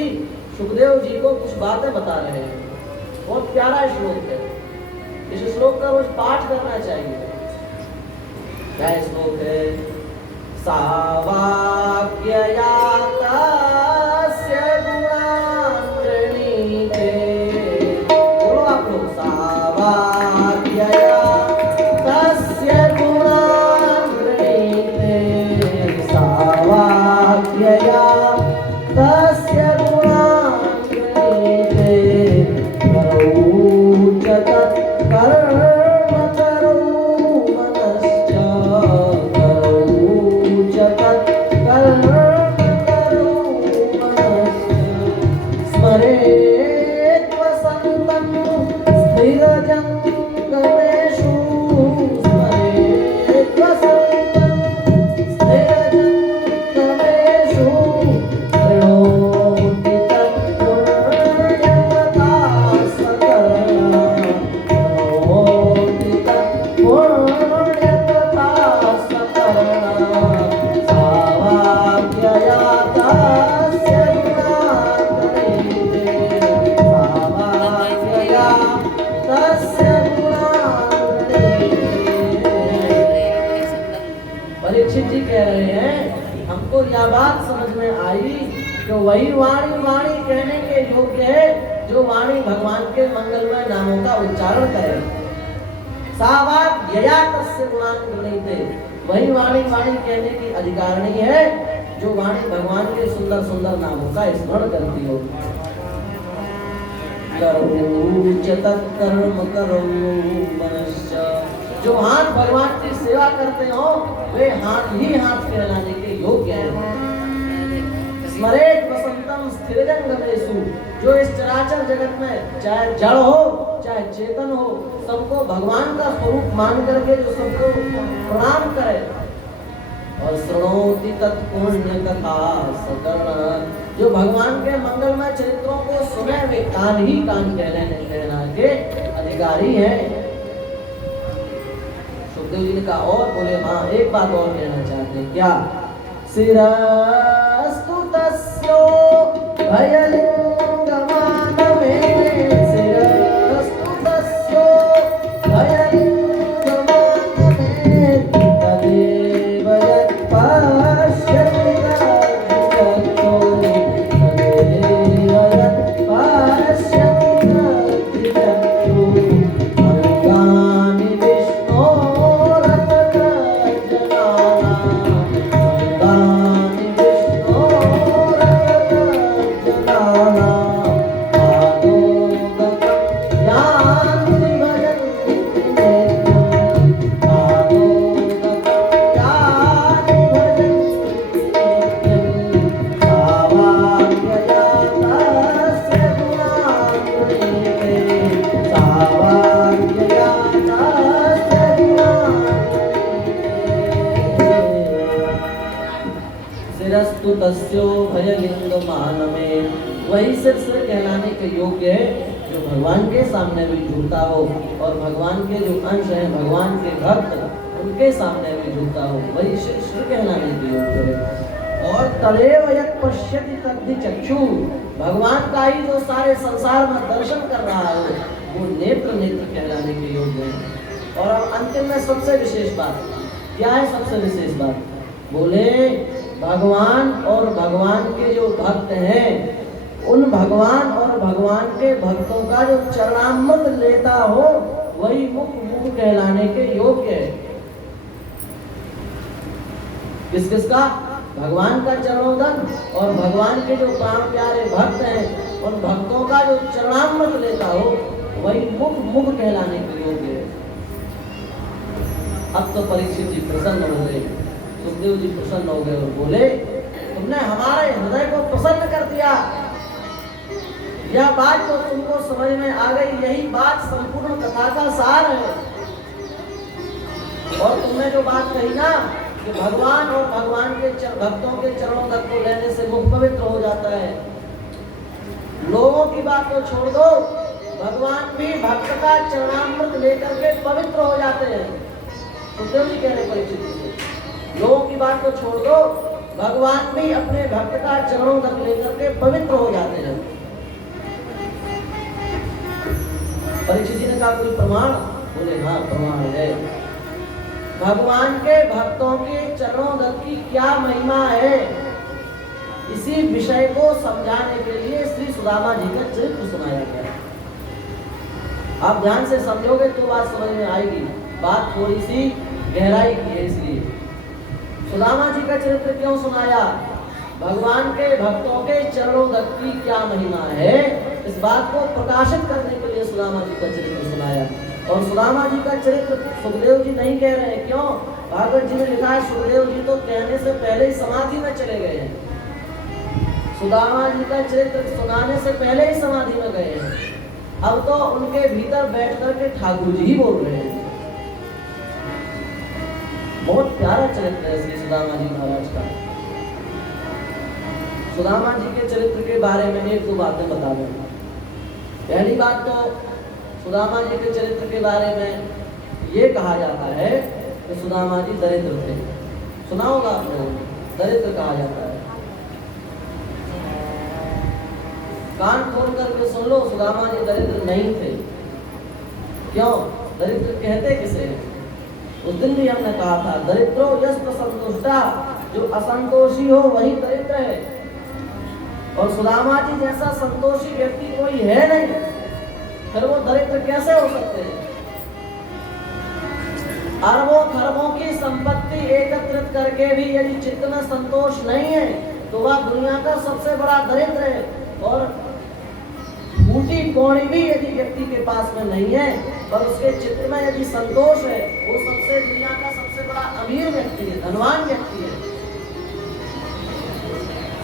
सुखदेव जी को कुछ बातें बता रहे हैं। बहुत प्यारा श्लोक है, इस श्लोक का रोज पाठ करना चाहिए। क्या श्लोक है? सावाक्यया तस्य गुणान्विते, बोलो आप लोग, सावाक्यया तस्य गुणान्विते, सावाक्यया तस्य गुणान्विते, करो च तत्कर्म करो मनश्च, करो च तत्कर्म करो तो वही वाणी वाणी कहने के योग्य है जो वाणी भगवान के मंगलमय नामों का उच्चारण करे। सावात यया तस्य गुणान गृणीते, वही वाणी वाणी कहने की अधिकारिणी है जो वाणी भगवान के सुंदर सुंदर नामों का स्मरण करती हो। कर्म करो मनुष्य, जो हाथ भगवान की सेवा करते हो वे हाथ ही हाथ कहलाने के योग्य हैं। स्मरेत वसंतम स्थिरजंगमेषु, जो इस चराचर जगत में चाहे जड़ हो चाहे चेतन हो सबको भगवान का स्वरूप मान करके जो सबको प्रणाम करे। और श्रृणोति तत्पुण्य कथा सकर्ण, जो भगवान के मंगलमय चरित्रों को सुने वे कान ही कान कहना के अधिकारी हैं। सुखदेव जी ने कहा और बोले हाँ एक बात और कहना चाहते हैं। क्या? शिरस्तु तस्यो भयलिंगमानवे, शिरस्तु तस्यो भयलिंगमानवे, तदेव यत्पश्यति तद्विचक्षु, तदेव यत्पश्यति तद्विचक्षु, अंगानि शिरस्तु तस्यो भयलिंगमानमे, वही सिर कहलाने के योग्य है जो भगवान के सामने भी झुकता हो और भगवान के जो अंश हैं भगवान के भक्त उनके सामने भी झुकता हो, वही सिर कहलाने के योग्य है। और तदेव यत्पश्यति तद्विचक्षु, भगवान का ही जो सारे संसार में दर्शन कर रहा है वो नेत्र नेत्र कहलाने के योग्य है। और अब अंतिम में सबसे विशेष बात क्या है? सबसे विशेष बात बोले भगवान और भगवान के जो भक्त हैं उन भगवान और भगवान के भक्तों का जो चरणामृत लेता हो वही मुख मुख कहलाने के योग्य है। किस किस का? भगवान का चरणोदन और भगवान के जो प्राण प्यारे भक्त हैं उन भक्तों का जो चरणामृत लेता हो वही मुख मुख कहलाने के योग्य है। अब तो परीक्षित जी प्रसन्न हो गए, सुखदेव जी प्रसन्न हो गए और बोले तुमने हमारे हृदय को प्रसन्न कर दिया। यह बात तो तुमको समझ में आ गई, यही बात संपूर्ण कथा का सार है। और तुमने जो बात कही ना कि भगवान और भगवान के भक्तों के चरणों तक को लेने से मुख पवित्र हो जाता है, लोगों की बात को छोड़ दो, भगवान भी भक्त का चरणामृत लेकर के पवित्र हो जाते हैं। सुखदेव जी कह रहे परीक्षित से लोगों की बात को छोड़ दो, भगवान भी अपने भक्त का चरणों तक लेकर के पवित्र हो जाते हैं। परीक्षित जी ने कहा कोई प्रमाण? बोले हाँ प्रमाण है। भगवान के भक्तों के चरणों तक की क्या महिमा है, इसी विषय को समझाने के लिए श्री सुदामा जी का चरित्र सुनाया गया। आप ध्यान से समझोगे तो बात समझ में आएगी। बात थोड़ी सी गहराई की है, इसलिए सुदामा जी का चरित्र क्यों सुनाया? भगवान के भक्तों के चरणों तक की क्या महिमा है, इस बात को प्रकाशित करने के लिए सुदामा जी का चरित्र सुनाया। और सुदामा जी का चरित्र सुखदेव जी नहीं कह रहे हैं। क्यों? भागवत जी ने लिखा है सुखदेव जी तो कहने से पहले ही समाधि में चले गए हैं। सुदामा जी का चरित्र सुनाने से पहले ही समाधि में गए हैं। अब तो उनके भीतर बैठ करके ठाकुर जी ही बोल रहे हैं। बहुत प्यारा चरित्र है श्री सुदामा जी महाराज का। सुदामा जी के चरित्र के बारे में एक दो बातें बता दें। पहली बात तो सुदामा जी के चरित्र के बारे में ये कहा जाता है कि सुदामा जी दरिद्र थे। सुना होगा आप लोगों ने, दरिद्र कहा जाता है। कान खोल करके सुन लो, सुदामा जी दरिद्र नहीं थे। क्यों? दरिद्र कहते किसे? उस दिन भी हमने कहा था दरिद्रो यस्त संतुष्टा, जो असंतोषी हो वही दरिद्र है। और सुदामा जी जैसा संतोषी व्यक्ति कोई है नहीं, फिर वो दरिद्र कैसे हो सकते हैं? अरबों खरबों की संपत्ति एकत्रित करके भी यदि चित्त में संतोष नहीं है तो वह दुनिया का सबसे बड़ा दरिद्र है। और फूटी कौड़ी भी यदि व्यक्ति के पास में नहीं है पर उसके चित्त में यदि संतोष है, वो दुनिया का सबसे बड़ा अमीर व्यक्ति है, धनवान व्यक्ति है।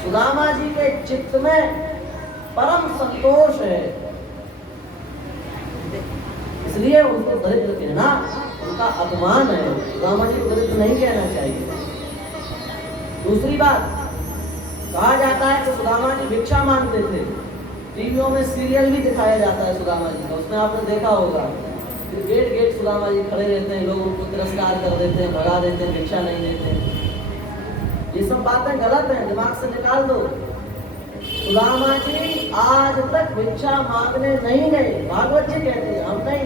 सुदामा जी के चित्त में परम संतोष है, इसलिए उनको दरिद्र कहना उनका अपमान है। सुदामा जी को दरिद्र नहीं कहना चाहिए। दूसरी बात, कहा जाता है कि सुदामा जी भिक्षा मांगते थे। टीवियों में सीरियल भी दिखाया जाता है सुदामा जी का, उसमें आपने देखा होगा गेट गेट सुदामा जी खड़े रहते हैं, लोग उनको तिरस्कार कर देते हैं, भगा देते हैं, भिक्षा नहीं देते हैं। ये सब बातें गलत हैं, दिमाग से निकाल दो। सुदामा जी आज तक भिक्षा मांगने नहीं गए, भागवत जी कहते हैं हम नहीं।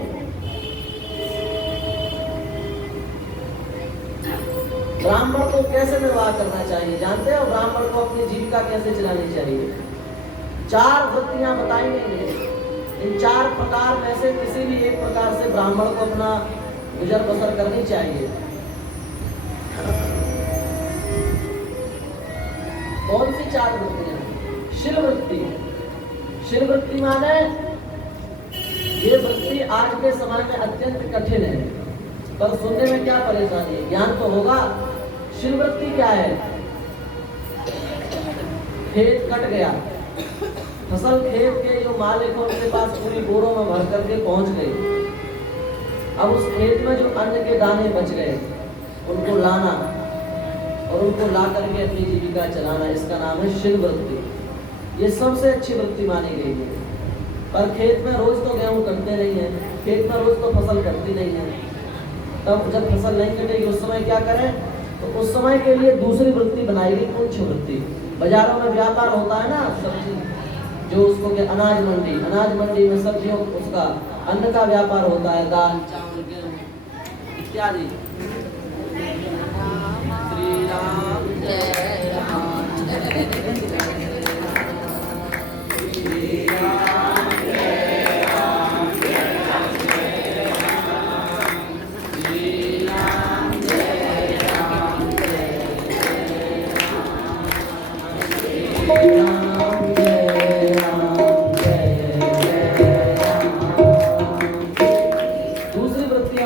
ब्राह्मण को कैसे निर्वाह करना चाहिए जानते हो? ब्राह्मण को अपनी जीविका कैसे चलानी चाहिए? 4 वृत्तियां बताई गई हैं। इन 4 प्रकार में से किसी भी एक प्रकार से ब्राह्मण को अपना गुजर बसर करनी चाहिए। कौन सी 4 वृत्तियां? शील वृत्ति। शील वृत्ति माने ये वृत्ति आज के समय में अत्यंत कठिन है, पर सुनने में क्या परेशानी है, ज्ञान तो होगा। शील वृत्ति क्या है? खेत कट गया, फसल खेत के जो मालिक हो उनके पास पूरी बोरों में भर करके पहुंच गई। अब उस खेत में जो अन्न के दाने बच गए उनको लाना और उनको ला करके अपनी जीविका चलाना, इसका नाम है शील वृत्ति। ये सबसे अच्छी वृत्ति मानी गई है। पर खेत में रोज तो गेहूं कटते नहीं है, खेत में रोज तो फसल कटती नहीं है। तब जब फसल नहीं कटेगी उस समय क्या करें? तो उस समय के लिए दूसरी वृत्ति बनाई गई, पुंछ वृत्ति। बाजारों में व्यापार होता है ना, सब्जी जो उसको के अनाज मंडी में सब्जियों उसका अन्न का व्यापार होता है, दाल चावल गेहूं इत्यादि। श्री राम जय राम श्री राम जय राम जय राम श्री राम जय राम जय राम।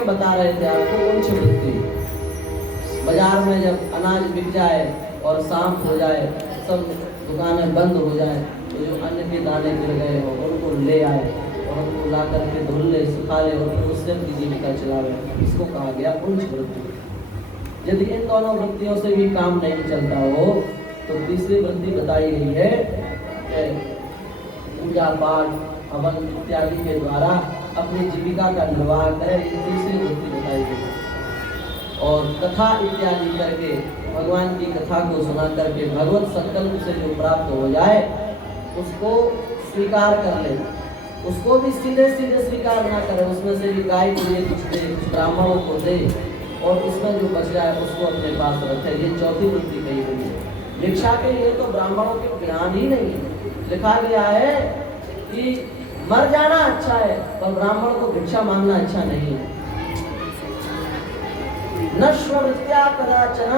बता रहे थे आपको पुंछ वृत्ति। बाजार में जब अनाज बिक जाए और शाम हो जाए, सब दुकानें बंद हो जाए, तो जो अन्न के दाने गिर गए हो उनको ले आए और उनको ला करके धुल ले, सुखा ले और फिर उससे अपनी जीविका चलावे, इसको कहा गया पुंछ वृत्ति। यदि इन दोनों वृत्तियों से भी काम नहीं चलता हो तो तीसरी वृत्ति बताई गई है पूजा पाठ हवन इत्यादि के द्वारा अपनी जीविका का निर्वाह करें, तीसरी वृत्ति बताई गई। और कथा इत्यादि करके भगवान की कथा को सुना करके भगवत संकल्प से जो प्राप्त हो जाए उसको स्वीकार कर ले, उसको भी सीधे सीधे स्वीकार ना करे, उसमें से भी गाय के लिए कुछ दे, कुछ ब्राह्मणों को दे और उसमें जो बच जाए उसको अपने पास रखे। ये चौथी वृत्ति कही गई है। भिक्षा के लिए तो ब्राह्मणों के ज्ञान ही नहीं है। लिखा गया है कि मर जाना अच्छा है पर ब्राह्मण को भिक्षा मांगना अच्छा नहीं है। नश्व वृत्त्या कदाचन,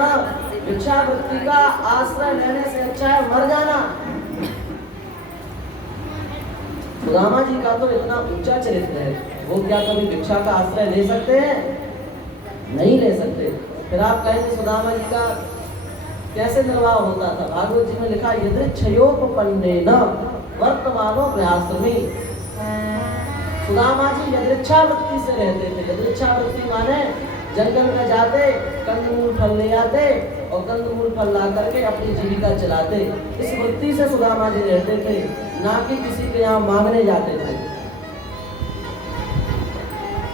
भिक्षा वृत्ति का आश्रय लेने से अच्छा है मर जाना। सुदामा जी का तो इतना ऊंचा चरित्र है, वो क्या कभी भिक्षा का आश्रय ले सकते हैं? नहीं ले सकते। फिर आप कहेंगे सुदामा जी का कैसे निर्वाह होता था? भागवत जी में लिखा यदृच्छयोपपन्नेन वर्तमानो गृहाश्रमी। सुदामा जी यदृच्छा वृत्ति से रहते थे। यदृच्छा वृत्ति माने जंगल में जाते, कंदमूल फल ले आते और कंदमूल फल ला करके अपनी जीविका चलाते। इस वृत्ति से सुदामा जी रहते थे, ना कि किसी के यहाँ मांगने जाते थे।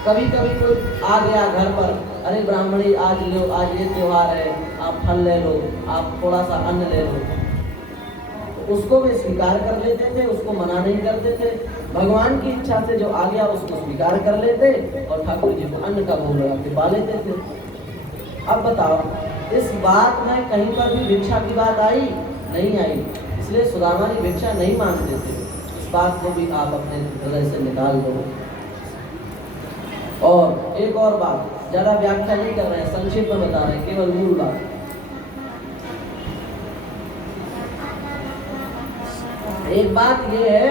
कभी कभी कोई आ गया घर पर, अरे ब्राह्मणी आज लो, आज ये त्योहार है, आप फल ले लो, आप थोड़ा सा अन्न ले लो, उसको वे स्वीकार कर लेते थे, उसको मना नहीं करते थे। भगवान की इच्छा से जो आ गया उसको स्वीकार कर लेते और ठाकुर जी को अन्न का भोग लगा के पा लेते थे। अब बताओ, इस बात में कहीं पर भी भिक्षा की बात आई? नहीं आई। इसलिए सुदामा जी भिक्षा नहीं मांगते थे। इस बात को भी आप अपने हृदय से निकाल दो। और एक और बात, ज्यादा व्याख्या नहीं कर रहे हैं, संक्षिप्त में बता रहे हैं, केवल मूल बात। एक बात ये है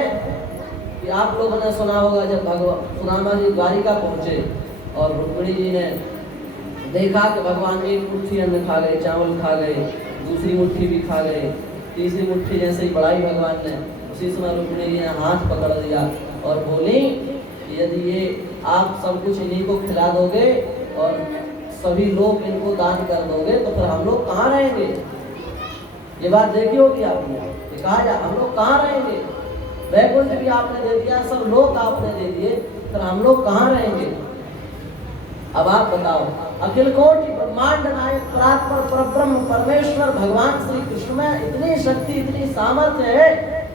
कि आप लोगों ने सुना होगा, जब सुदामा जी द्वारिका पहुंचे और रुक्मिणी जी ने देखा कि भगवान एक मुट्ठी अन्न खा गए, चावल खा गए, दूसरी मुट्ठी भी खा गए, तीसरी मुट्ठी जैसे ही बढ़ाई भगवान ने, उसी समय रुक्मिणी जी ने हाथ पकड़ लिया और बोली कि यदि ये आप सब कुछ इन्हीं को खिला दोगे और सभी लोग इनको दान कर दोगे तो फिर हम लोग कहाँ रहेंगे। ये बात देखी होगी आपने, कहा जा हम लोग कहाँ रहेंगे, वैकुंठ भी आपने दे दिया, सब लोग आपने दे दिए, फिर हम लोग कहाँ रहेंगे। अब आप बताओ, अखिल कोटि ब्रह्मांड नायक परात्पर परब्रह्म परमेश्वर भगवान श्री कृष्ण में इतनी शक्ति, इतनी सामर्थ्य है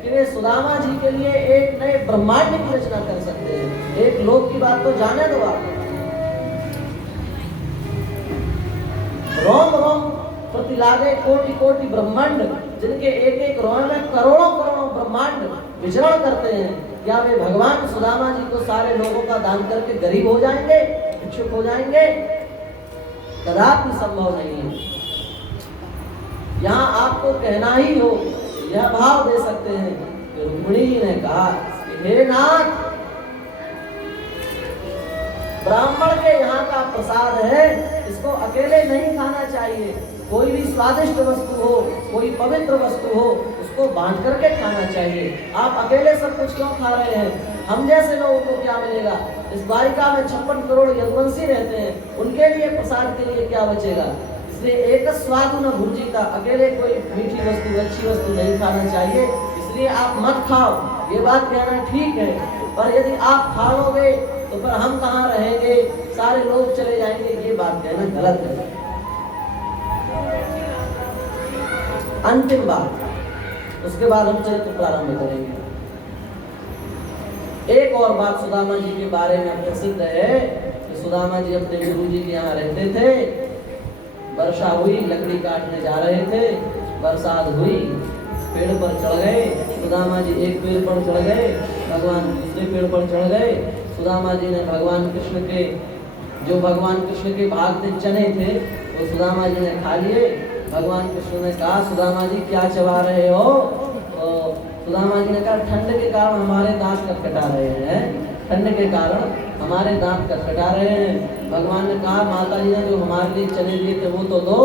कि वे सुदामा जी के लिए एक नए ब्रह्मांड की रचना कर सकते हैं। एक लोक की बात तो जाने दो आप, रोम रोम प्रति लागे कोटि कोटि ब्रह्मांड, जिनके एक एक रोम में करोड़ों करोड़ों ब्रह्मांड विचरण करते हैं। क्या वे भगवान सुदामा जी को सारे लोगों का दान करके गरीब हो जाएंगे, भिक्षुक हो जाएंगे? कदापि संभव नहीं है। यहाँ आपको कहना ही हो, यह भाव दे सकते हैं कि रुक्मिणी जी ने कहा कि हे नाथ, ब्राह्मण के यहाँ का प्रसाद है, इसको अकेले नहीं खाना चाहिए। कोई भी स्वादिष्ट वस्तु हो, कोई पवित्र वस्तु हो, उसको बांट करके खाना चाहिए। आप अकेले सब कुछ क्यों खा रहे हैं? हम जैसे लोगों को क्या मिलेगा? इस द्वारिका में 56 करोड़ यदुवंशी रहते हैं, उनके लिए प्रसाद के लिए क्या बचेगा? इसलिए एक स्वादु न भुंजीता, अकेले कोई मीठी वस्तु, अच्छी वस्तु नहीं खाना चाहिए, इसलिए आप मत खाओ। ये बात कहना ठीक है, पर यदि आप खा लोगे तो फिर हम कहाँ रहेंगे, सारे लोग चले जाएंगे, ये बात कहना गलत है। अंतिम बात, उसके बाद हम चरित्र प्रारंभ करेंगे। एक और बात सुदामा जी के बारे में प्रसिद्ध है कि सुदामा जी अपने गुरु जी के यहाँ रहते थे। वर्षा हुई, लकड़ी काटने जा रहे थे, बरसात हुई, पेड़ पर चढ़ गए। सुदामा जी एक पेड़ पर चढ़ गए, भगवान दूसरे पेड़ पर चढ़ गए। सुदामा जी ने भगवान कृष्ण के, जो भगवान कृष्ण के भागते चने थे, वो सुदामा जी ने खा लिए। भगवान कृष्ण ने कहा, सुदामा जी क्या चबा रहे हो? तो सुदामा जी ने कहा, ठंड के कारण हमारे दांत कटकटा रहे हैं, ठंड के कारण हमारे दांत कटकटा रहे हैं। भगवान ने कहा, माता जी ने जो हमारे लिए चने दिए थे वो तो दो।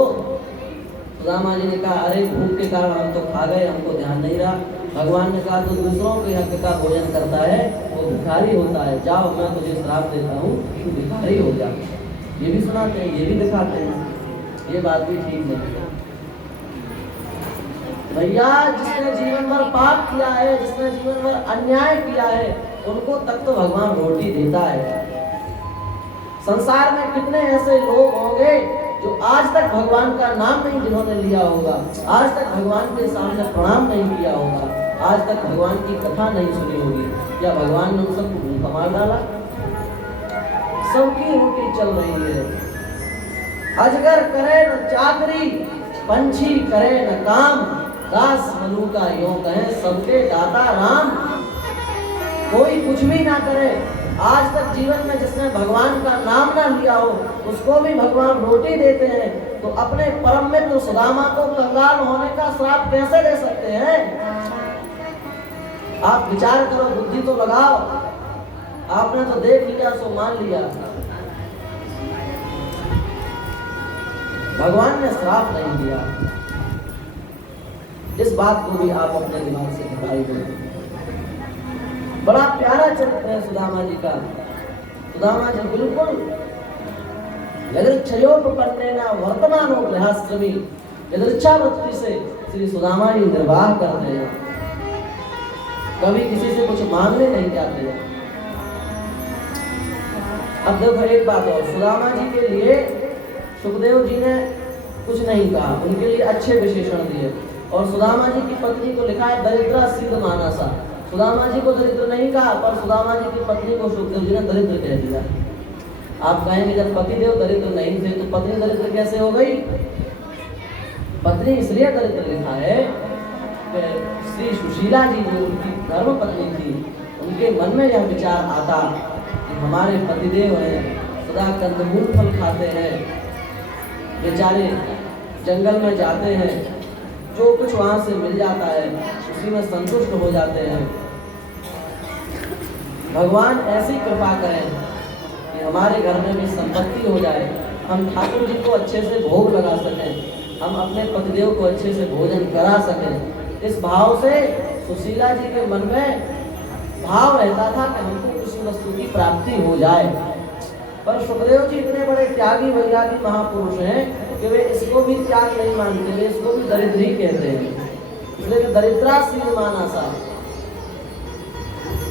सुदामा जी ने कहा, अरे भूख के कारण हम तो खा गए, हमको ध्यान नहीं रहा। भगवान ने कहा, तो दूसरों के हक का भोजन करता है वो भिखारी होता है, जाओ मैं तुझे श्राप देता हूँ, तू भिखारी हो जा। ये भी सुनाते हैं, ये भी दिखाते हैं, ये बात भी ठीक नहीं। भैया, जिसने जीवन भर पाप किया है, जिसने जीवन भर अन्याय किया है, उनको तक तो भगवान रोटी देता है। संसार में कितने ऐसे लोग होंगे जो आज तक भगवान का नाम नहीं जिन्होंने लिया होगा, आज तक भगवान के सामने प्रणाम नहीं किया होगा, आज तक भगवान की कथा नहीं सुनी होगी। क्या भगवान ने उन सबको भूखा मार डाला? सबकी रोटी चल रही है। अजगर करे न चाकरी, पंछी करे न काम, दास मनु का यों कहे सबके दाता राम। कोई कुछ भी ना करे, आज तक जीवन में जिसने भगवान का नाम ना लिया हो, उसको भी भगवान रोटी देते हैं। तो अपने परम मित्र सुदामा को कंगाल होने का श्राप कैसे दे सकते हैं? आप विचार करो, बुद्धि तो लगाओ। आपने तो देख लिया सो मान लिया, भगवान ने श्राप नहीं दिया। इस बात को भी आप अपने दिमाग से निकाल दो। बड़ा प्यारा चरित्र है सुदामा जी का। सुदामा जी बिल्कुल यदृच्छयोपपन्नेन वर्तमानो गृहस्थमी, यदृच्छावृत्ति से श्री सुदामा जी निर्वाह करते हैं, कभी किसी से कुछ मांगने नहीं जाते। अब देखो एक बात और, सुदामा जी के लिए सुखदेव जी ने कुछ नहीं कहा, उनके लिए अच्छे विशेषण दिए। और सुदामा जी की पत्नी को लिखा है दरिद्रा सिद्ध मानसा। सुदामा जी को दरिद्र नहीं कहा, पर सुदामा जी की पत्नी को सुखदेव जी ने दरिद्र कह दिया। आप कहेंगे जब पतिदेव दरिद्र नहीं थे तो पत्नी दरिद्र कैसे हो गई? पत्नी इसलिए दरिद्र लिखा है श्री सुशीला जी जो उनकी धर्म पत्नी थी, उनके मन में यह विचार आता कि हमारे पतिदेव हैं, सदा कंदमूल फल खाते हैं, बेचारे जंगल में जाते हैं, जो कुछ वहाँ से मिल जाता है उसी में संतुष्ट हो जाते हैं। भगवान ऐसी कृपा करें कि हमारे घर में भी संपत्ति हो जाए, हम ठाकुर जी को अच्छे से भोग लगा सकें, हम अपने पतिदेव को अच्छे से भोजन करा सकें। इस भाव से सुशीला जी के मन में भाव रहता था कि हमको किसी वस्तु की प्राप्ति हो जाए। पर सुखदेव जी इतने बड़े त्यागी वैरागी महापुरुष हैं कि वे इसको भी त्याग नहीं मानते, वे इसको भी दरिद्री कहते हैं, इसलिए दरिद्रा श्रीमाना सा।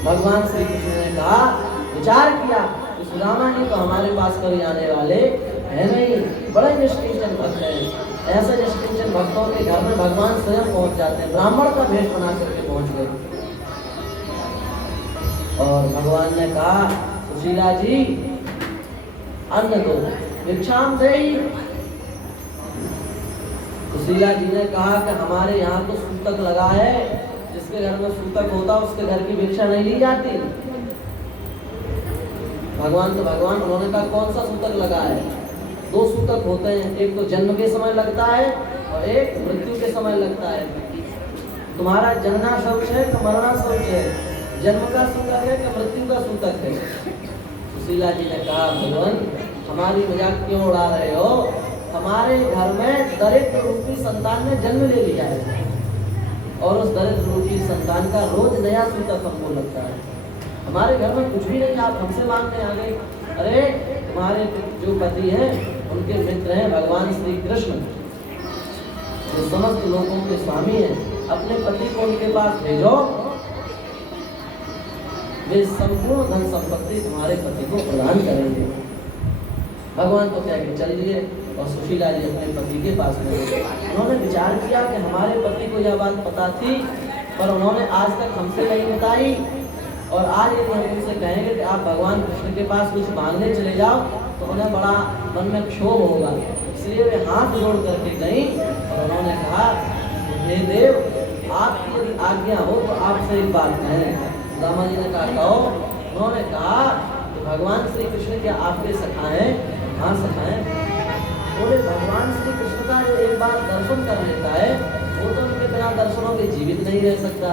भगवान श्री कृष्ण ने कहा, विचार किया कि सुदामा जी तो हमारे पास कभी आने वाले है नहीं, बड़े निष्किंचन भक्त हैं। ऐसे निष्किंचन भक्तों के घर में भगवान स्वयं पहुंच जाते हैं, ब्राह्मण का भेष बना करके पहुंच गए। और भगवान ने कहा, सुशीला जी अन्न दो, भिक्षाम देहि। सुशीला जी ने कहा कि हमारे यहाँ तो सूतक लगा है, जिसके घर में सूतक होता उसके घर की भिक्षा नहीं ली जाती। भगवान तो भगवान, उन्होंने कहा कौन सा सूतक लगा है? 2 सूतक होते हैं, एक तो जन्म के समय लगता है और एक मृत्यु के समय लगता है। तुम्हारा जन्ना शौच है कि मरना शौच है? जन्म का सूतक है कि मृत्यु का सूतक है? सुशीला जी ने कहा, भगवान हमारी मजाक क्यों उड़ा रहे हो? हमारे घर में दरिद्र रूपी संतान ने जन्म ले लिया है और उस दरिद्र रूपी संतान का रोज नया सूतक हमको लगता है। हमारे घर में कुछ भी नहीं, आप हमसे मांगने आ गए। अरे तुम्हारे जो पति हैं उनके मित्र हैं भगवान श्री कृष्ण, जो समस्त लोगों के स्वामी हैं, अपने पति को उनके पास भेजो, वे संपूर्ण धन संपत्ति तुम्हारे पति को प्रदान करेंगे। भगवान तो कह के चल दिए और सुशीला जी अपने पति के पास में गए। उन्होंने विचार किया कि हमारे पति को यह बात पता थी, पर उन्होंने आज तक हमसे नहीं बताई, और आज यदि हम उनसे कहेंगे कि आप भगवान कृष्ण के पास कुछ मांगने चले जाओ तो उन्हें बड़ा मन में क्षोभ होगा। इसलिए वे हाथ जोड़ करके गई और उन्होंने कहा, हे देव, आपकी यदि आज्ञा हो तो आपसे एक बात कहें। सुदामा जी ने कहा, कहो। उन्होंने कहा कि भगवान श्री कृष्ण क्या आपके सखा हैं? हाँ सखा हैं। बोले, भगवान श्री कृष्ण का जो एक बार दर्शन कर लेता है वो तो उनके बिना दर्शनों के जीवित नहीं रह सकता,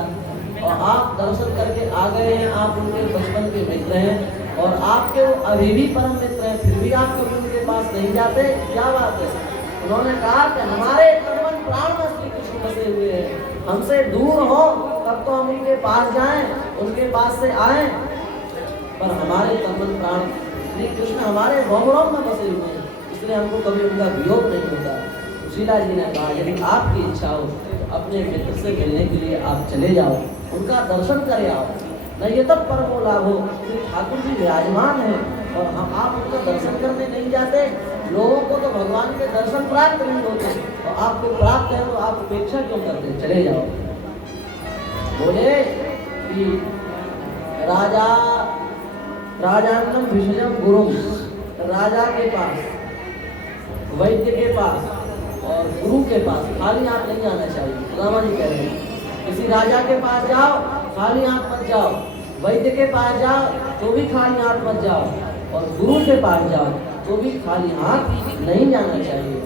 और आप दर्शन करके आ गए हैं, आप उनके बचपन के मित्र हैं और आपके वो अभी भी परम मित्र हैं, फिर भी आप कभी उनके पास नहीं जाते, क्या बात है? उन्होंने कहा कि हमारे तन मन प्राण में श्री कृष्ण बसे हुए हैं, हमसे दूर हो तब तो हम उनके पास जाएं, उनके पास से आए, पर हमारे तन मन प्राण श्री कृष्ण हमारे रोम में बसे हुए हैं, इसलिए हमको कभी उनका वियोग नहीं होता। सुशीला जी ने कहा, यदि आपकी इच्छा हो तो अपने मित्र से मिलने के लिए आप चले जाओ, उनका दर्शन करे आओ, नहीं तब परमो लाभो। श्री ठाकुर जी विराजमान है और हम आप उनका दर्शन करने नहीं जाते। लोगों को तो भगवान के दर्शन प्राप्त नहीं होते और आपको प्राप्त है तो आप उपेक्षा क्यों करते? चले जाओ। बोले कि राजानम भिषजम गुरु, राजा के पास, वैद्य के पास और गुरु के पास खाली हाथ नहीं जाना चाहिए। सुदामा जी कह रहे हैं, किसी राजा के पास जाओ खाली हाथ मत जाओ, वैद्य के पास जाओ तो भी खाली हाथ मत जाओ, और गुरु के पास जाओ तो भी खाली हाथ नहीं जाना चाहिए।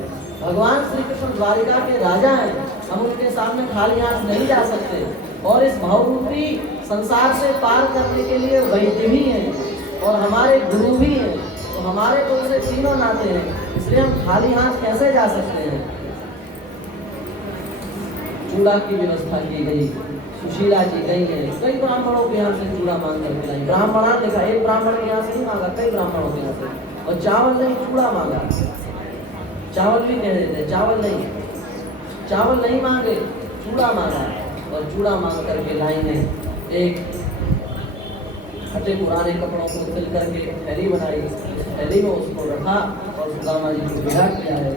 भगवान श्री कृष्ण द्वारिका के राजा हैं, हम उनके सामने खाली हाथ नहीं जा सकते, और इस भवरूपी संसार से पार करने के लिए वैद्य भी हैं और हमारे गुरु भी हैं, तो हमारे तो उनसे तीनों नाते हैं, इसलिए हम खाली हाथ कैसे जा सकते हैं? चूड़ा की व्यवस्था की गई। सुशीला जी गई है, कई ब्राह्मणों के यहाँ से चूड़ा मांग करके लाई। ब्राह्मण लिखा, एक ब्राह्मण के यहाँ से नहीं मांगा, कई ब्राह्मणों के यहाँ से, और चावल नहीं चूड़ा मांगा। चावल भी कह देते, चावल नहीं मांगे, चूड़ा मांगा, और चूड़ा मांग करके लाई है। एक फटे पुराने कपड़ों को सिल करके थैली बनाई, थैली में उसको रखा और सुदामा जी को विदा किया है।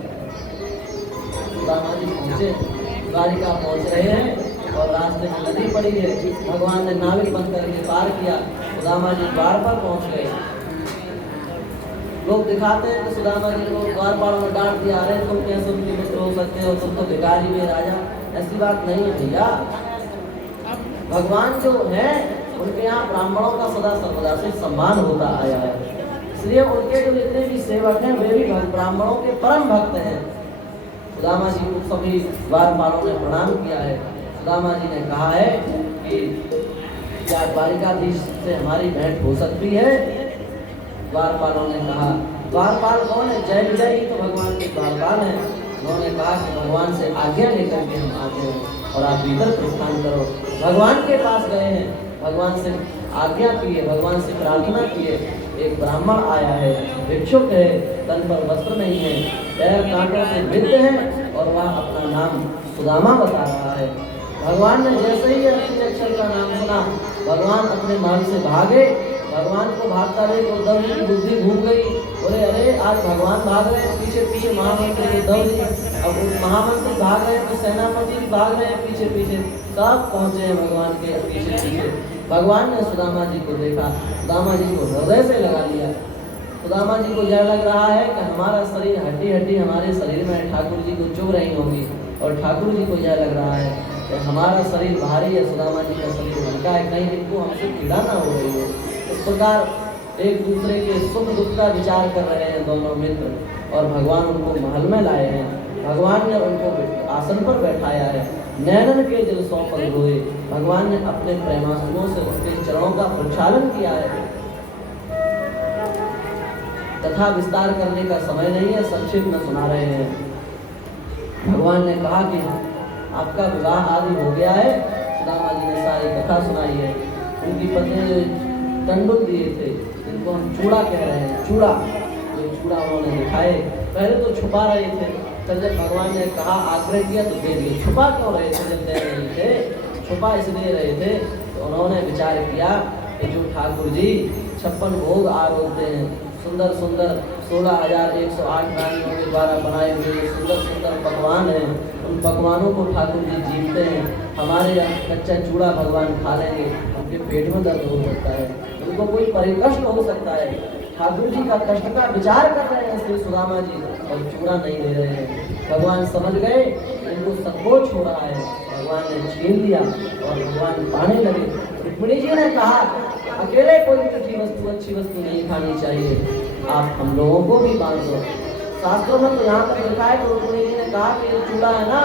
सुदामा जी पहुँचे, द्वारिका पहुँच रहे हैं और रास्ते में नदी पड़ी है, भगवान ने नाविक बन करके पार किया, सुदामा जी द्वार पर पहुँच गए। लोग दिखाते हैं कि सुदामा जी को द्वारपालों में डांट दिया, अरे तुम कैसे उनके मित्र हो सकते हो, तुम तो भिखारी में राजा, ऐसी बात नहीं है भैया। भगवान जो है उनके यहाँ ब्राह्मणों का सदा सर्वदा से सम्मान होता आया है, इसलिए उनके जो जितने भी सेवक हैं वे भी ब्राह्मणों के परम भक्त हैं। सुदामा जी को सभी द्वारपालों ने प्रणाम किया है। सुदामा जी ने कहा है कि क्या द्वारिकाधीश से हमारी भेंट हो सकती है? द्वारपालों ने कहा, द्वारपाल कौन है? जय विजय ही तो भगवान के द्वारपाल हैं। उन्होंने कहा कि भगवान से आज्ञा लेकर के हम आते हैं और आप भीतर प्रस्थान करो। भगवान के पास गए हैं, भगवान से आज्ञा की है, भगवान से प्रार्थना की है। एक ब्राह्मण आया है, भिक्षुक है, तन पर वस्त्र नहीं है, पैर कांटों से विद्ध है और वह अपना नाम सुदामा बता रहा है। भगवान ने जैसे ही अक्षर का नाम सुना, भगवान अपने महल से भागे। भगवान को भागता देख उद्धव जी की बुद्धि घूम गई। बोले अरे आज भगवान भाग रहे हैं, पीछे पीछे महामंत्री उद्धव जी, अब महामंत्री भाग रहे हैं तो सेनापति भी भाग रहे हैं पीछे पीछे, सब पहुंचे हैं भगवान के पीछे पीछे। भगवान ने सुदामा जी को देखा, सुदामा जी को हृदय से लगा लिया। सुदामा जी को यह लग रहा है कि हमारा शरीर हड्डी हड्डी हमारे शरीर में ठाकुर जी को चुभ रही होगी, और ठाकुर जी को यह लग रहा है कि हमारा शरीर भारी है, सुदामा जी का शरीर हल्का है, कहीं इनको हमसे पीड़ा ना हो रही हो। इस प्रकार एक दूसरे के सुख दुख का विचार कर रहे हैं दोनों मित्र, और भगवान उनको महल में लाए हैं। भगवान ने उनको आसन पर बैठाया है। नैनन के जल सौ पल रोए, भगवान ने अपने प्रेमास्त्रों से उनके चरणों का प्रक्षालन किया है। तथा विस्तार करने का समय नहीं है, संक्षिप्त में सुना रहे हैं। भगवान ने कहा कि आपका विवाह आदि हो गया है। सुदामा जी ने सारी कथा सुनाई है। उनकी पत्नी तंडुल दिए थे, जिनको हम चूड़ा कह रहे हैं, चूड़ा, ये चूड़ा उन्होंने दिखाए। पहले तो छुपा रहे थे, फिर जब भगवान ने कहा आग्रह किया तो दे दिए। छुपा क्यों रहे थे? जब दे रहे थे, छुपा इसलिए रहे थे तो उन्होंने विचार किया कि जो ठाकुर जी 56 भोग आरोपते हैं, सुंदर सुंदर 16,108 रानियों के द्वारा बनाए हुए सुंदर सुंदर पकवान हैं, उन पकवानों को ठाकुर जी जीतते हैं। हमारे यहाँ कच्चा चूड़ा भगवान खा लेंगे, उनके पेट में दर्द हो सकता है, उनको कोई परिकष्ट हो सकता है। ठाकुर जी का कष्ट का विचार कर रहे हैं श्री सुदामा जी, और चूड़ा नहीं ले रहे हैं। भगवान समझ गए इनको संकोच हो रहा है, भगवान ने छीन लिया और भगवान पाने लगे। रुक्मिणी जी ने कहा अकेले कोई मीठी वस्तु अच्छी वस्तु नहीं खानी चाहिए, आप हम लोगों को भी बांध दो। शास्त्रों में तो यहाँ तक लिखा है कि रुक्मिणी जी ने कहा कि ये चूड़ा है ना,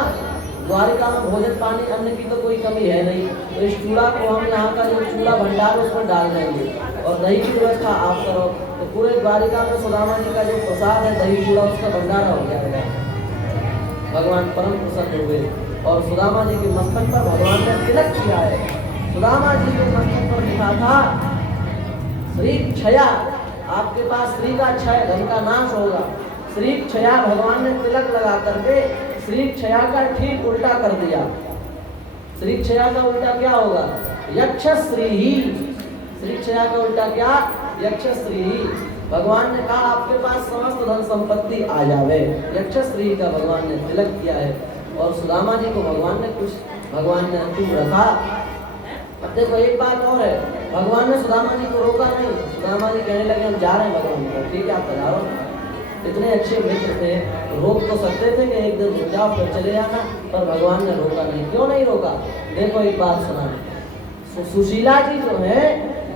द्वारिका में भोजन पानी अन्न की तो कोई कमी है नहीं, तो इस चूड़ा को हम यहाँ का जो चूड़ा भंडार उसमें डाल देंगे और दही की व्यवस्था आप करो। तो पूरे द्वारिका में सुदामा जी का जो प्रसाद है दही चूड़ा, उसका भंडारा हो जाएगा। भगवान परम प्रसन्न हुए और सुदामा जी के मस्तक पर भगवान ने तिलक किया है। सुदामा जी के मस्तक पर लिखा था श्री क्षया, आपके पास श्री का क्षय, धन का नाश होगा। श्री क्षया भगवान ने तिलक लगा करके श्री क्षया का ठीक उल्टा कर दिया। श्री क्षया का उल्टा क्या होगा? यक्ष श्री ही। श्री क्षया का उल्टा क्या? यक्ष श्री ही। भगवान ने कहा आपके पास समस्त धन संपत्ति आ जावे। यक्ष श्री का भगवान ने तिलक किया है। और सुदामा जी को भगवान ने अंतिम रखा। अब देखो एक बात और है, भगवान ने सुदामा जी को रोका नहीं। सुदामा जी कहने लगे हम जा रहे हैं भगवान को, ठीक है आप पधारो। इतने अच्छे मित्र थे, रोक तो सकते थे कि एक दिन रुक जाओ फिर चले जाना, पर भगवान ने रोका नहीं। क्यों नहीं रोका? देखो एक बात सुना। सुशीला जी जो है,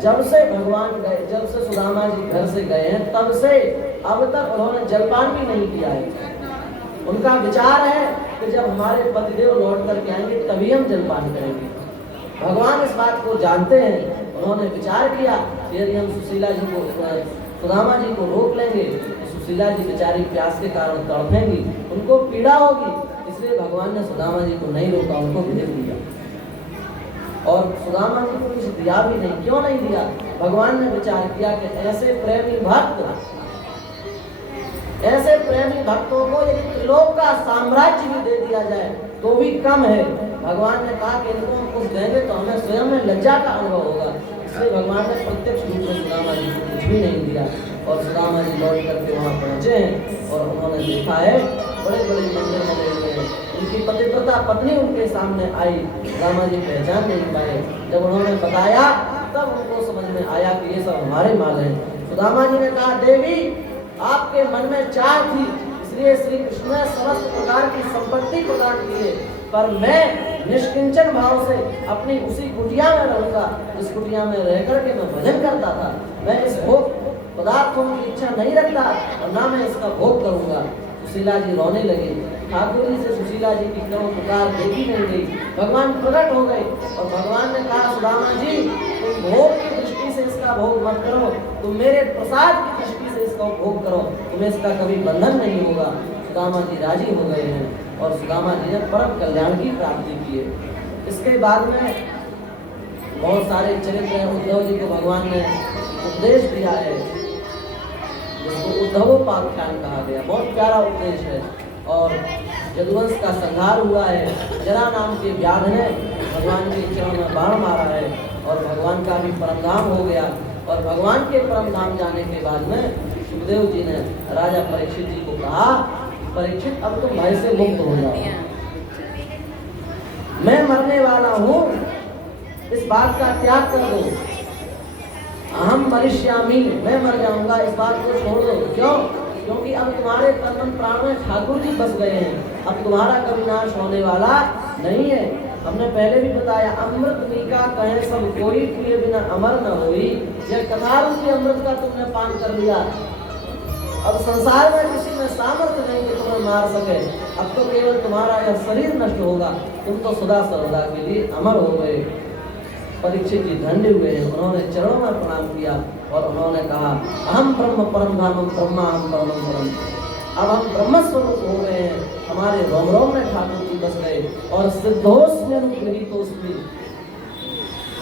जब से भगवान गए, जब से सुदामा जी घर से गए हैं, तब से अब तक उन्होंने जलपान भी नहीं किया है। उनका विचार है कि जब हमारे पतिदेव लौट करके आएंगे तभी हम जलपान करेंगे। भगवान इस बात को जानते हैं। उन्होंने विचार किया कि यदि हम सुशीला जी को, सुदामा जी को रोक लेंगे तो सुशीला जी बेचारी प्यास के कारण तड़पेंगी, उनको पीड़ा होगी, इसलिए भगवान ने सुदामा जी को नहीं रोका, उनको भेज दिया। और सुदामा जी को कुछ दिया भी नहीं। क्यों नहीं दिया? भगवान ने विचार किया कि ऐसे प्रेमी भक्तों को यदि त्रिलोक का साम्राज्य भी दे दिया जाए तो भी कम है। भगवान ने कहा कि इनको हम कुछ देंगे तो हमें स्वयं में लज्जा का अनुभव होगा, इसलिए भगवान ने प्रत्यक्ष रूप में सुदामा जी को कुछ भी नहीं दिया। और सुदामा जी लौट करके वहाँ पहुँचे हैं और उन्होंने देखा है बड़े बड़े मंदिर बने हुए हैं। उनकी पतिव्रता पत्नी उनके सामने आई, सुदामा जी पहचान नहीं पाए। जब उन्होंने बताया तब उनको समझ में आया कि ये सब हमारे माल हैं। सुदामा जी ने कहा देवी आपके मन में चाह थी, इसलिए श्री कृष्ण ने समस्त प्रकार की संपत्ति प्रदान की है, पर मैं निष्किंचन भाव से अपनी उसी कुटिया में रहूंगा जिस कुटिया में रह करके मैं भजन करता था। मैं इस भोग पदार्थों की इच्छा नहीं रखता और ना मैं इसका भोग करूंगा। सुशीला जी रोने लगे। ठाकुर जी से सुशीला जी की करो पुकार देखी नहीं गई। भगवान प्रकट हो गए और भगवान ने कहा, सुदामा जी तुम भोग की दृष्टि से इसका भोग मत करो, तुम मेरे प्रसाद की दृष्टि से इसका भोग करो, तुम्हें इसका कभी बंधन नहीं होगा। सुदामा जी राजी हो गए हैं और सुदामा जी ने परम कल्याण की प्राप्ति की है। इसके बाद में बहुत सारे चरित्र हैं। उद्धव जी को भगवान ने उपदेश दिया है जिसको उद्धवोपाख्यान कहा गया। बहुत प्यारा उपदेश है। और यदुवंश का संहार हुआ है। जरा नाम के व्याध ने भगवान के चरणों में बाण मारा है और भगवान का भी परमधाम हो गया। और भगवान के परमधाम जाने के बाद में सुखदेव जी ने राजा परीक्षित जी को कहा, परीक्षित अब तुम भय से मुक्त हो जाओ, मैं मरने वाला हूँ, इस बात का त्याग कर दो। अहम मरिष्यामि, मैं मर जाऊंगा, इस बात को छोड़ दो। क्यों? क्योंकि अब तुम्हारे तन प्राण में ठाकुर जी बस गए हैं। अब तुम्हारा कभी नाश होने वाला नहीं है। हमने पहले भी बताया, अमृत मीका कहे सब कोई, पिए बिना अमर न होई। यह कथा रूपी अमृत का तुमने पान कर लिया। अब संसार में किसी में सामर्थ्य नहीं कि तुम्हें मार सके। अब तो केवल तुम्हारा यह शरीर नष्ट होगा, तुम तो सदा सर्वदा के लिए अमर हो गए। परीक्षित जी धन्य हुए हैं। उन्होंने चरणों में प्रणाम किया और उन्होंने कहा, अहम ब्रह्म परम धामम ब्रह्मा हम परम परम। अब हम ब्रह्म स्वरूप हो गए हैं। हमारे रोम रोम में ठाकुर जी बस गए और सिद्धोस्मि अनुगृहीतोस्मि,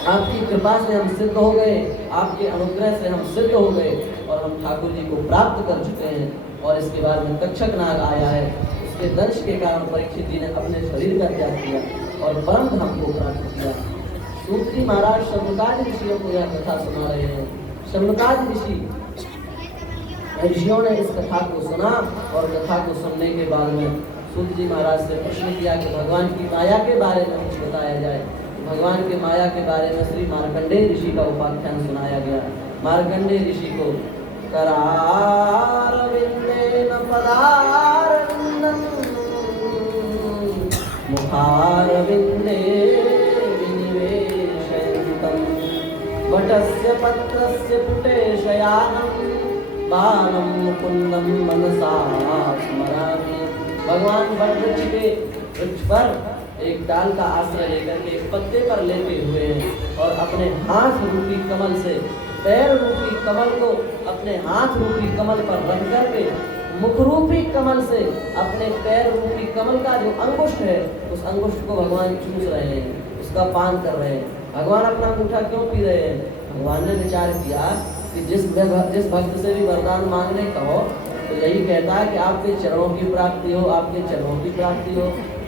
आपकी कृपा से हम सिद्ध हो गए, आपके अनुग्रह से हम सिद्ध हो गए और हम ठाकुर जी को प्राप्त कर चुके हैं। और इसके बाद में तक्षक नाग आया है, उसके दंश के कारण परीक्षित जी ने अपने शरीर का त्याग किया और परम धाम को प्राप्त किया। सूत जी महाराज शर्मकादि ऋषियों को यह कथा सुना रहे हैं। शर्मकादि ऋषियों ने इस कथा को सुना और कथा को सुनने के बाद में सूत जी महाराज से प्रश्न किया कि भगवान की माया के बारे में कुछ बताया जाए। भगवान के माया के बारे में श्री मार्कंडेय ऋषि का उपाख्यान सुनाया गया। मार्कंडेय ऋषि को करारविंदेन पदारविंदं मुखारविंदे विनिवेशयन्तं वटस्य पत्रस्य पुटे शयानं बाणं मुकुन्दं मनसा स्मरामि। भगवान वट वृक्ष पर एक डाल का आश्रय लेकर के एक पत्ते पर लेटे हुए हैं और अपने हाथ रूपी कमल से पैर रूपी कमल को अपने हाथ रूपी कमल पर रख करके मुख रूपी कमल से अपने पैर रूपी कमल का जो अंगुष्ठ है उस अंगुष्ठ को भगवान चूस रहे हैं, उसका पान कर रहे हैं। भगवान अपना अंगूठा क्यों पी रहे हैं? भगवान ने विचार किया कि जिस भक्त से भी वरदान मांगने कहो तो यही कहता है कि आपके चरणों की प्राप्ति हो, आपके चरणों की प्राप्ति हो।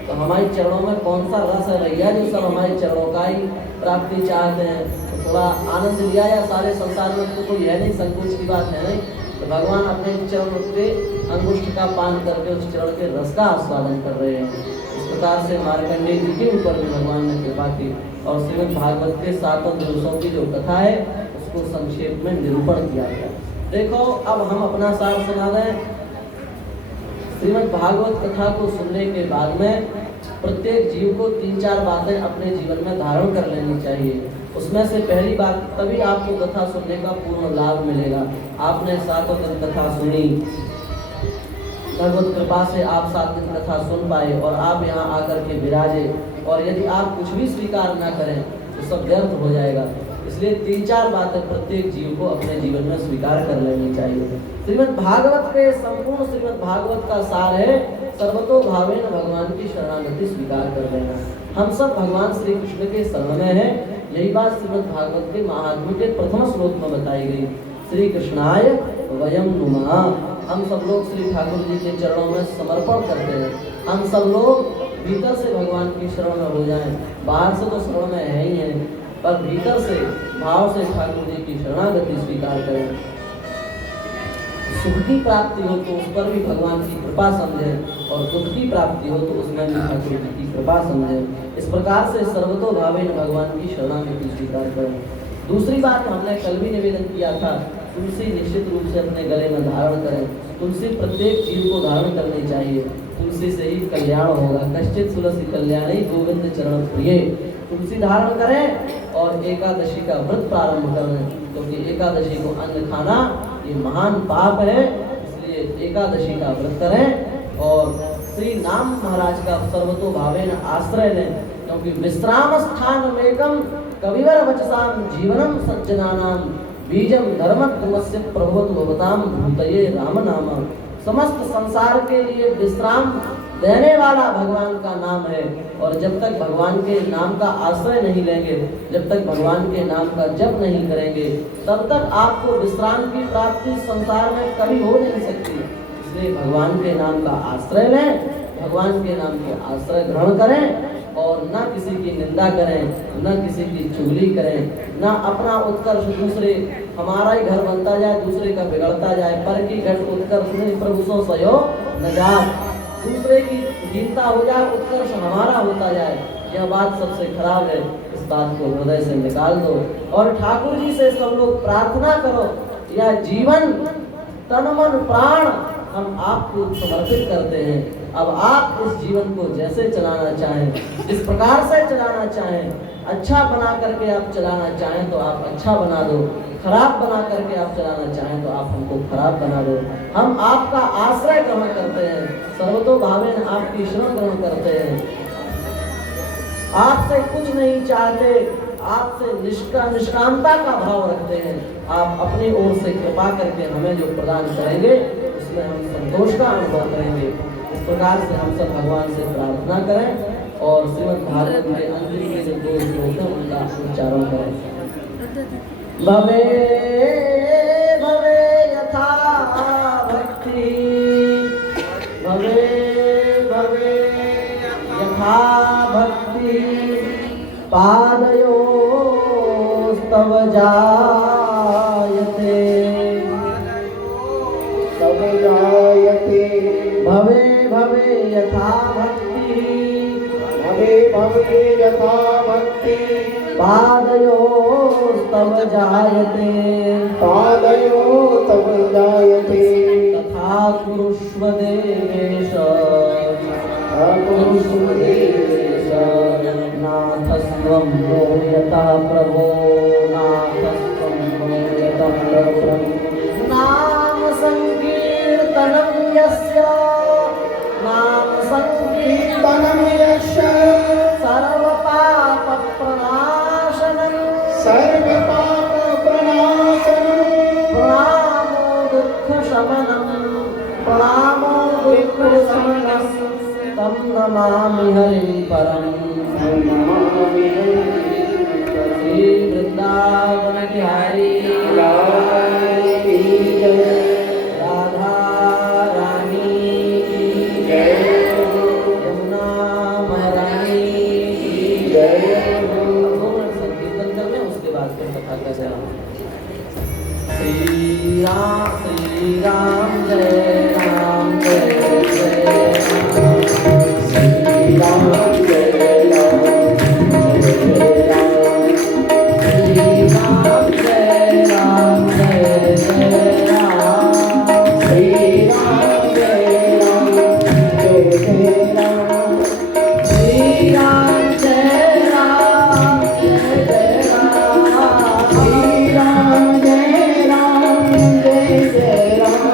तो हमारे चरणों में कौन सा रस है भैया जो सब हमारे चरणों का ही प्राप्ति चाहते हैं? तो थोड़ा आनंद लिया या सारे संसार में तो कोई है नहीं, संकोच की बात है नहीं। तो भगवान अपने चरण पे अंगुष्ठ का पान करके उस चरण के रस का आस्वादन कर रहे हैं। इस प्रकार से मार्कंडेय जी के ऊपर भी भगवान ने कृपा की और श्रीमद् भागवत के 7 दिवसों की जो कथा है उसको संक्षेप में निरूपण किया गया। देखो अब हम अपना सार सुना दें। श्रीमद् भागवत कथा को सुनने के बाद में प्रत्येक जीव को 3-4 बातें अपने जीवन में धारण कर लेनी चाहिए। उसमें से पहली बात, तभी आपको कथा सुनने का पूर्ण लाभ मिलेगा। आपने 7 दिन कथा सुनी, भगवत कृपा से आप 7 दिन कथा सुन पाए और आप यहाँ आकर के विराजे, और यदि आप कुछ भी स्वीकार ना करें तो सब व्यर्थ हो जाएगा। इसलिए 3-4 बातें प्रत्येक जीव को अपने जीवन में स्वीकार कर लेनी चाहिए। श्रीमद् भागवत के संपूर्ण श्रीमद् भागवत का सार है सर्वतो भावेन भगवान की शरणागति स्वीकार कर लेना। हम सब भगवान श्री कृष्ण के शरण में हैं। यही बात श्रीमद् भागवत के महात्म्य के प्रथम श्लोक में बताई गई। श्री कृष्णाय वयम नुमः। हम सब लोग श्री ठाकुर जी के चरणों में समर्पण करते हैं। हम सब लोग भीतर से भगवान की शरण में हो जाएं। बाहर से तो शरण में है ही है, पर भीतर से भाव से ठाकुर जी की शरणागति स्वीकार करें। सुख की प्राप्ति हो तो उस पर भी भगवान की कृपा समझें और दुख की प्राप्ति हो तो उसमें भी ठाकुर जी की कृपा समझें। इस प्रकार से सर्वतो भावेन भगवान की शरणागति स्वीकार करें। दूसरी बात हमने कल भी निवेदन किया था, तुलसी निश्चित रूप से अपने गले में धारण करें। तुलसी प्रत्येक जीव को धारण करनी चाहिए। तुलसी से ही कल्याण होगा। कश्चित तुलसी कल्याणी गोविंद चरण प्रिय। तुलसी धारण करें और एकादशी का व्रत प्रारंभ करें, क्योंकि एकादशी को अन्न खाना ये महान पाप है। इसलिए एकादशी का व्रत करें और श्री नाम महाराज का सर्वतो भावेन आश्रय लें, क्योंकि विश्राम स्थान मेकम कविवर वचसाम जीवनम सज्जनानाम बीजम धर्मद्रुमस्य प्रभवतु भवताम भूतये राम नाम। समस्त संसार के लिए विश्राम देने वाला भगवान का नाम है, और जब तक भगवान के नाम का आश्रय नहीं लेंगे, जब तक भगवान के नाम का जप नहीं करेंगे, तब तक आपको विश्राम की प्राप्ति संसार में कभी हो नहीं सकती। इसलिए भगवान के नाम का आश्रय लें, भगवान के नाम के आश्रय ग्रहण करें और न किसी की निंदा करें, न किसी की चुगली करें, न अपना उत्कर्ष दूसरे, हमारा ही घर बनता जाए दूसरे का बिगड़ता जाए। पर की घट उत्कर्ष नहीं प्रभु सो सयो न जात। दूसरे की हीनता हो जाए, उत्कर्ष हमारा होता जाए, यह बात सबसे खराब है। इस बात को हृदय से निकाल दो और ठाकुर जी से सब लोग प्रार्थना करो, यह जीवन तन मन प्राण हम आपको समर्पित करते हैं। अब आप इस जीवन को जैसे चलाना चाहें, जिस प्रकार से चलाना चाहें, अच्छा बना करके आप चलाना चाहें तो आप अच्छा बना दो, खराब बना करके आप चलाना चाहें तो आप हमको खराब बना दो। हम आपका आश्रय ग्रहण करते हैं, सर्वतो भावेन आपकी शरण ग्रहण करते हैं। आपसे कुछ नहीं चाहते, आपसे निष्कामता का भाव रखते हैं। आप अपनी ओर से कृपा करके हमें जो प्रदान करेंगे उसमें हम संतोष का अनुभव करेंगे। इस प्रकार से हम सब भगवान से प्रार्थना करें और श्रीमद् भागवत के अंतिम के जो 2 श्लोक हैं उनका उच्चारण करें। भवे भवे यथा भक्ति, भवे भवे यथा भक्ति, पादयोस्तव जायते, तव जायते। भवे भवे यथा भक्ति, भवे भवे यथा भक्ति, पादयोस्तव जायते, पादयोस्तव जायते। तथा कुरुष्व देवेश, कुरुष्व देवेश, नाथस्त्वं नो यथा प्रभो, नाथस्त्वं नो यथा प्रभो। नाम संकीर्तनं यस्य, नाम संकीर्तनं यस्य, सर्वपाप प्रणाशनं, सर्वपाप प्रणाशनं, प्रणामो दुःख शमनं, प्रणामो दुःख शमनं, तं नमामि हरिं परं, नमामि हरिं परं। श्री वृंदावन बिहारी लाल की जय, राधा रानी की जय, यमुना महारानी की जय। 2 मिनट संकीर्तन कर लें, उसके बाद फिर कथा का चला। श्री राम जय राम जय जय राम, श्री राम जय राम जय राम, श्री राम जय राम जय जय राम, श्री राम जय राम जय जय राम, श्री राम जय राम जय जय राम, श्री राम जय राम जय जय राम,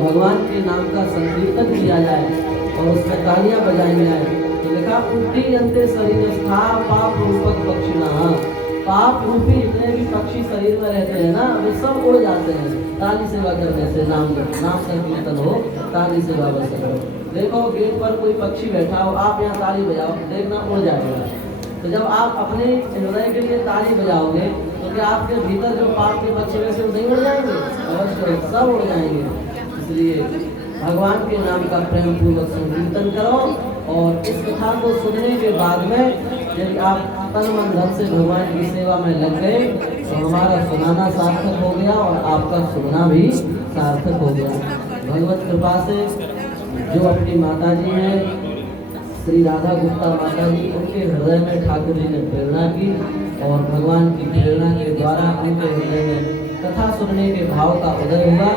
भगवान के नाम का संकीर्तन किया जाए और उसमें तालियां बजाई जाए। तो लिखा उठी अंते शरीर स्था पाप रूपक पक्षिणा, पाप रूपी जितने भी पक्षी शरीर में रहते हैं ना वे सब उड़ जाते हैं ताली सेवा करने से। नाम संकीर्तन हो, ताली सेवा बस करो। देखो गेट पर कोई पक्षी बैठा हो, आप यहाँ ताली बजाओ, देखना उड़ जाएगा। तो जब आप अपने हृदय के लिए ताली बजाओगे तो क्या आपके भीतर जो पाप के पक्षी वैसे नहीं उड़ जाएंगे? अवश्य सब उड़ जाएंगे। इसलिए भगवान के नाम का प्रेम पूर्वक संकीर्तन करो और इस कथा को सुनने के बाद में यदि आप तन मन धन से भगवान की सेवा में लग गए तो हमारा सुनाना सार्थक हो गया और आपका सुनना भी सार्थक हो गया। भगवत कृपा से जो अपनी माता जी हैं श्री राधा गुप्ता माता जी, उनके हृदय में ठाकुर जी ने प्रेरणा की और भगवान की प्रेरणा के द्वारा उनके हृदय में कथा सुनने के भाव का उदय हुआ।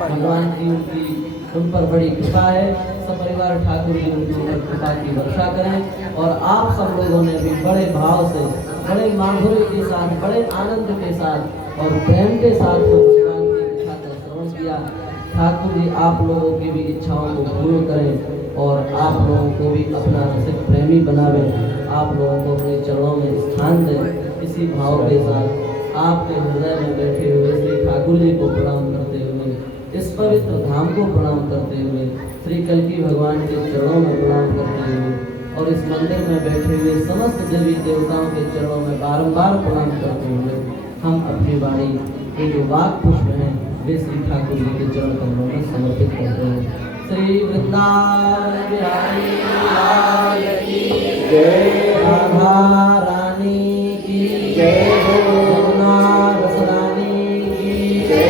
भगवान की उन पर बड़ी कृपा है। सपरिवार ठाकुर जी उनकी कृपा की वर्षा करें और आप सब लोगों ने भी बड़े भाव से, बड़े माधुर्य के साथ, बड़े आनंद के साथ और प्रेम के साथ भगवान की इच्छा का श्रवण किया। ठाकुर जी आप लोगों की भी इच्छाओं को पूर्ण करें और आप लोगों को भी अपना रसिक प्रेमी बनावे, आप लोगों को अपने चरणों में स्थान दें। इसी भाव के साथ आपके हृदय में बैठे हुए श्री ठाकुर जी को प्रणाम करते हुए, इस पवित्र धाम को प्रणाम करते हुए, श्री कल्की भगवान के चरणों में प्रणाम करते हुए और इस मंदिर में बैठे हुए समस्त देवी देवताओं के चरणों में बारंबार प्रणाम करते हुए हम अपनी वाणी के जो वाक पुष्प हैं वे श्री ठाकुर जी के चरण कमलों में समर्पित करते हैं। श्री वृंदावन बिहारी लाल की जय, राधा रानी की जय, यमुना रस रानी की जय,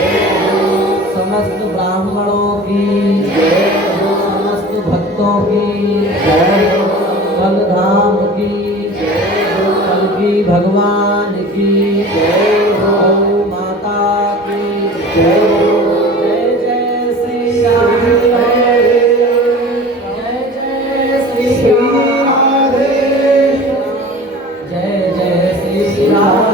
समस्त ब्राह्मणों की जय, समस्त भक्तों की जय, बलधाम की जय, कल्की भगवान की जय, गौ माता की जय। जय जय श्री राम, जय जय श्री राधे, जय जय श्री राम।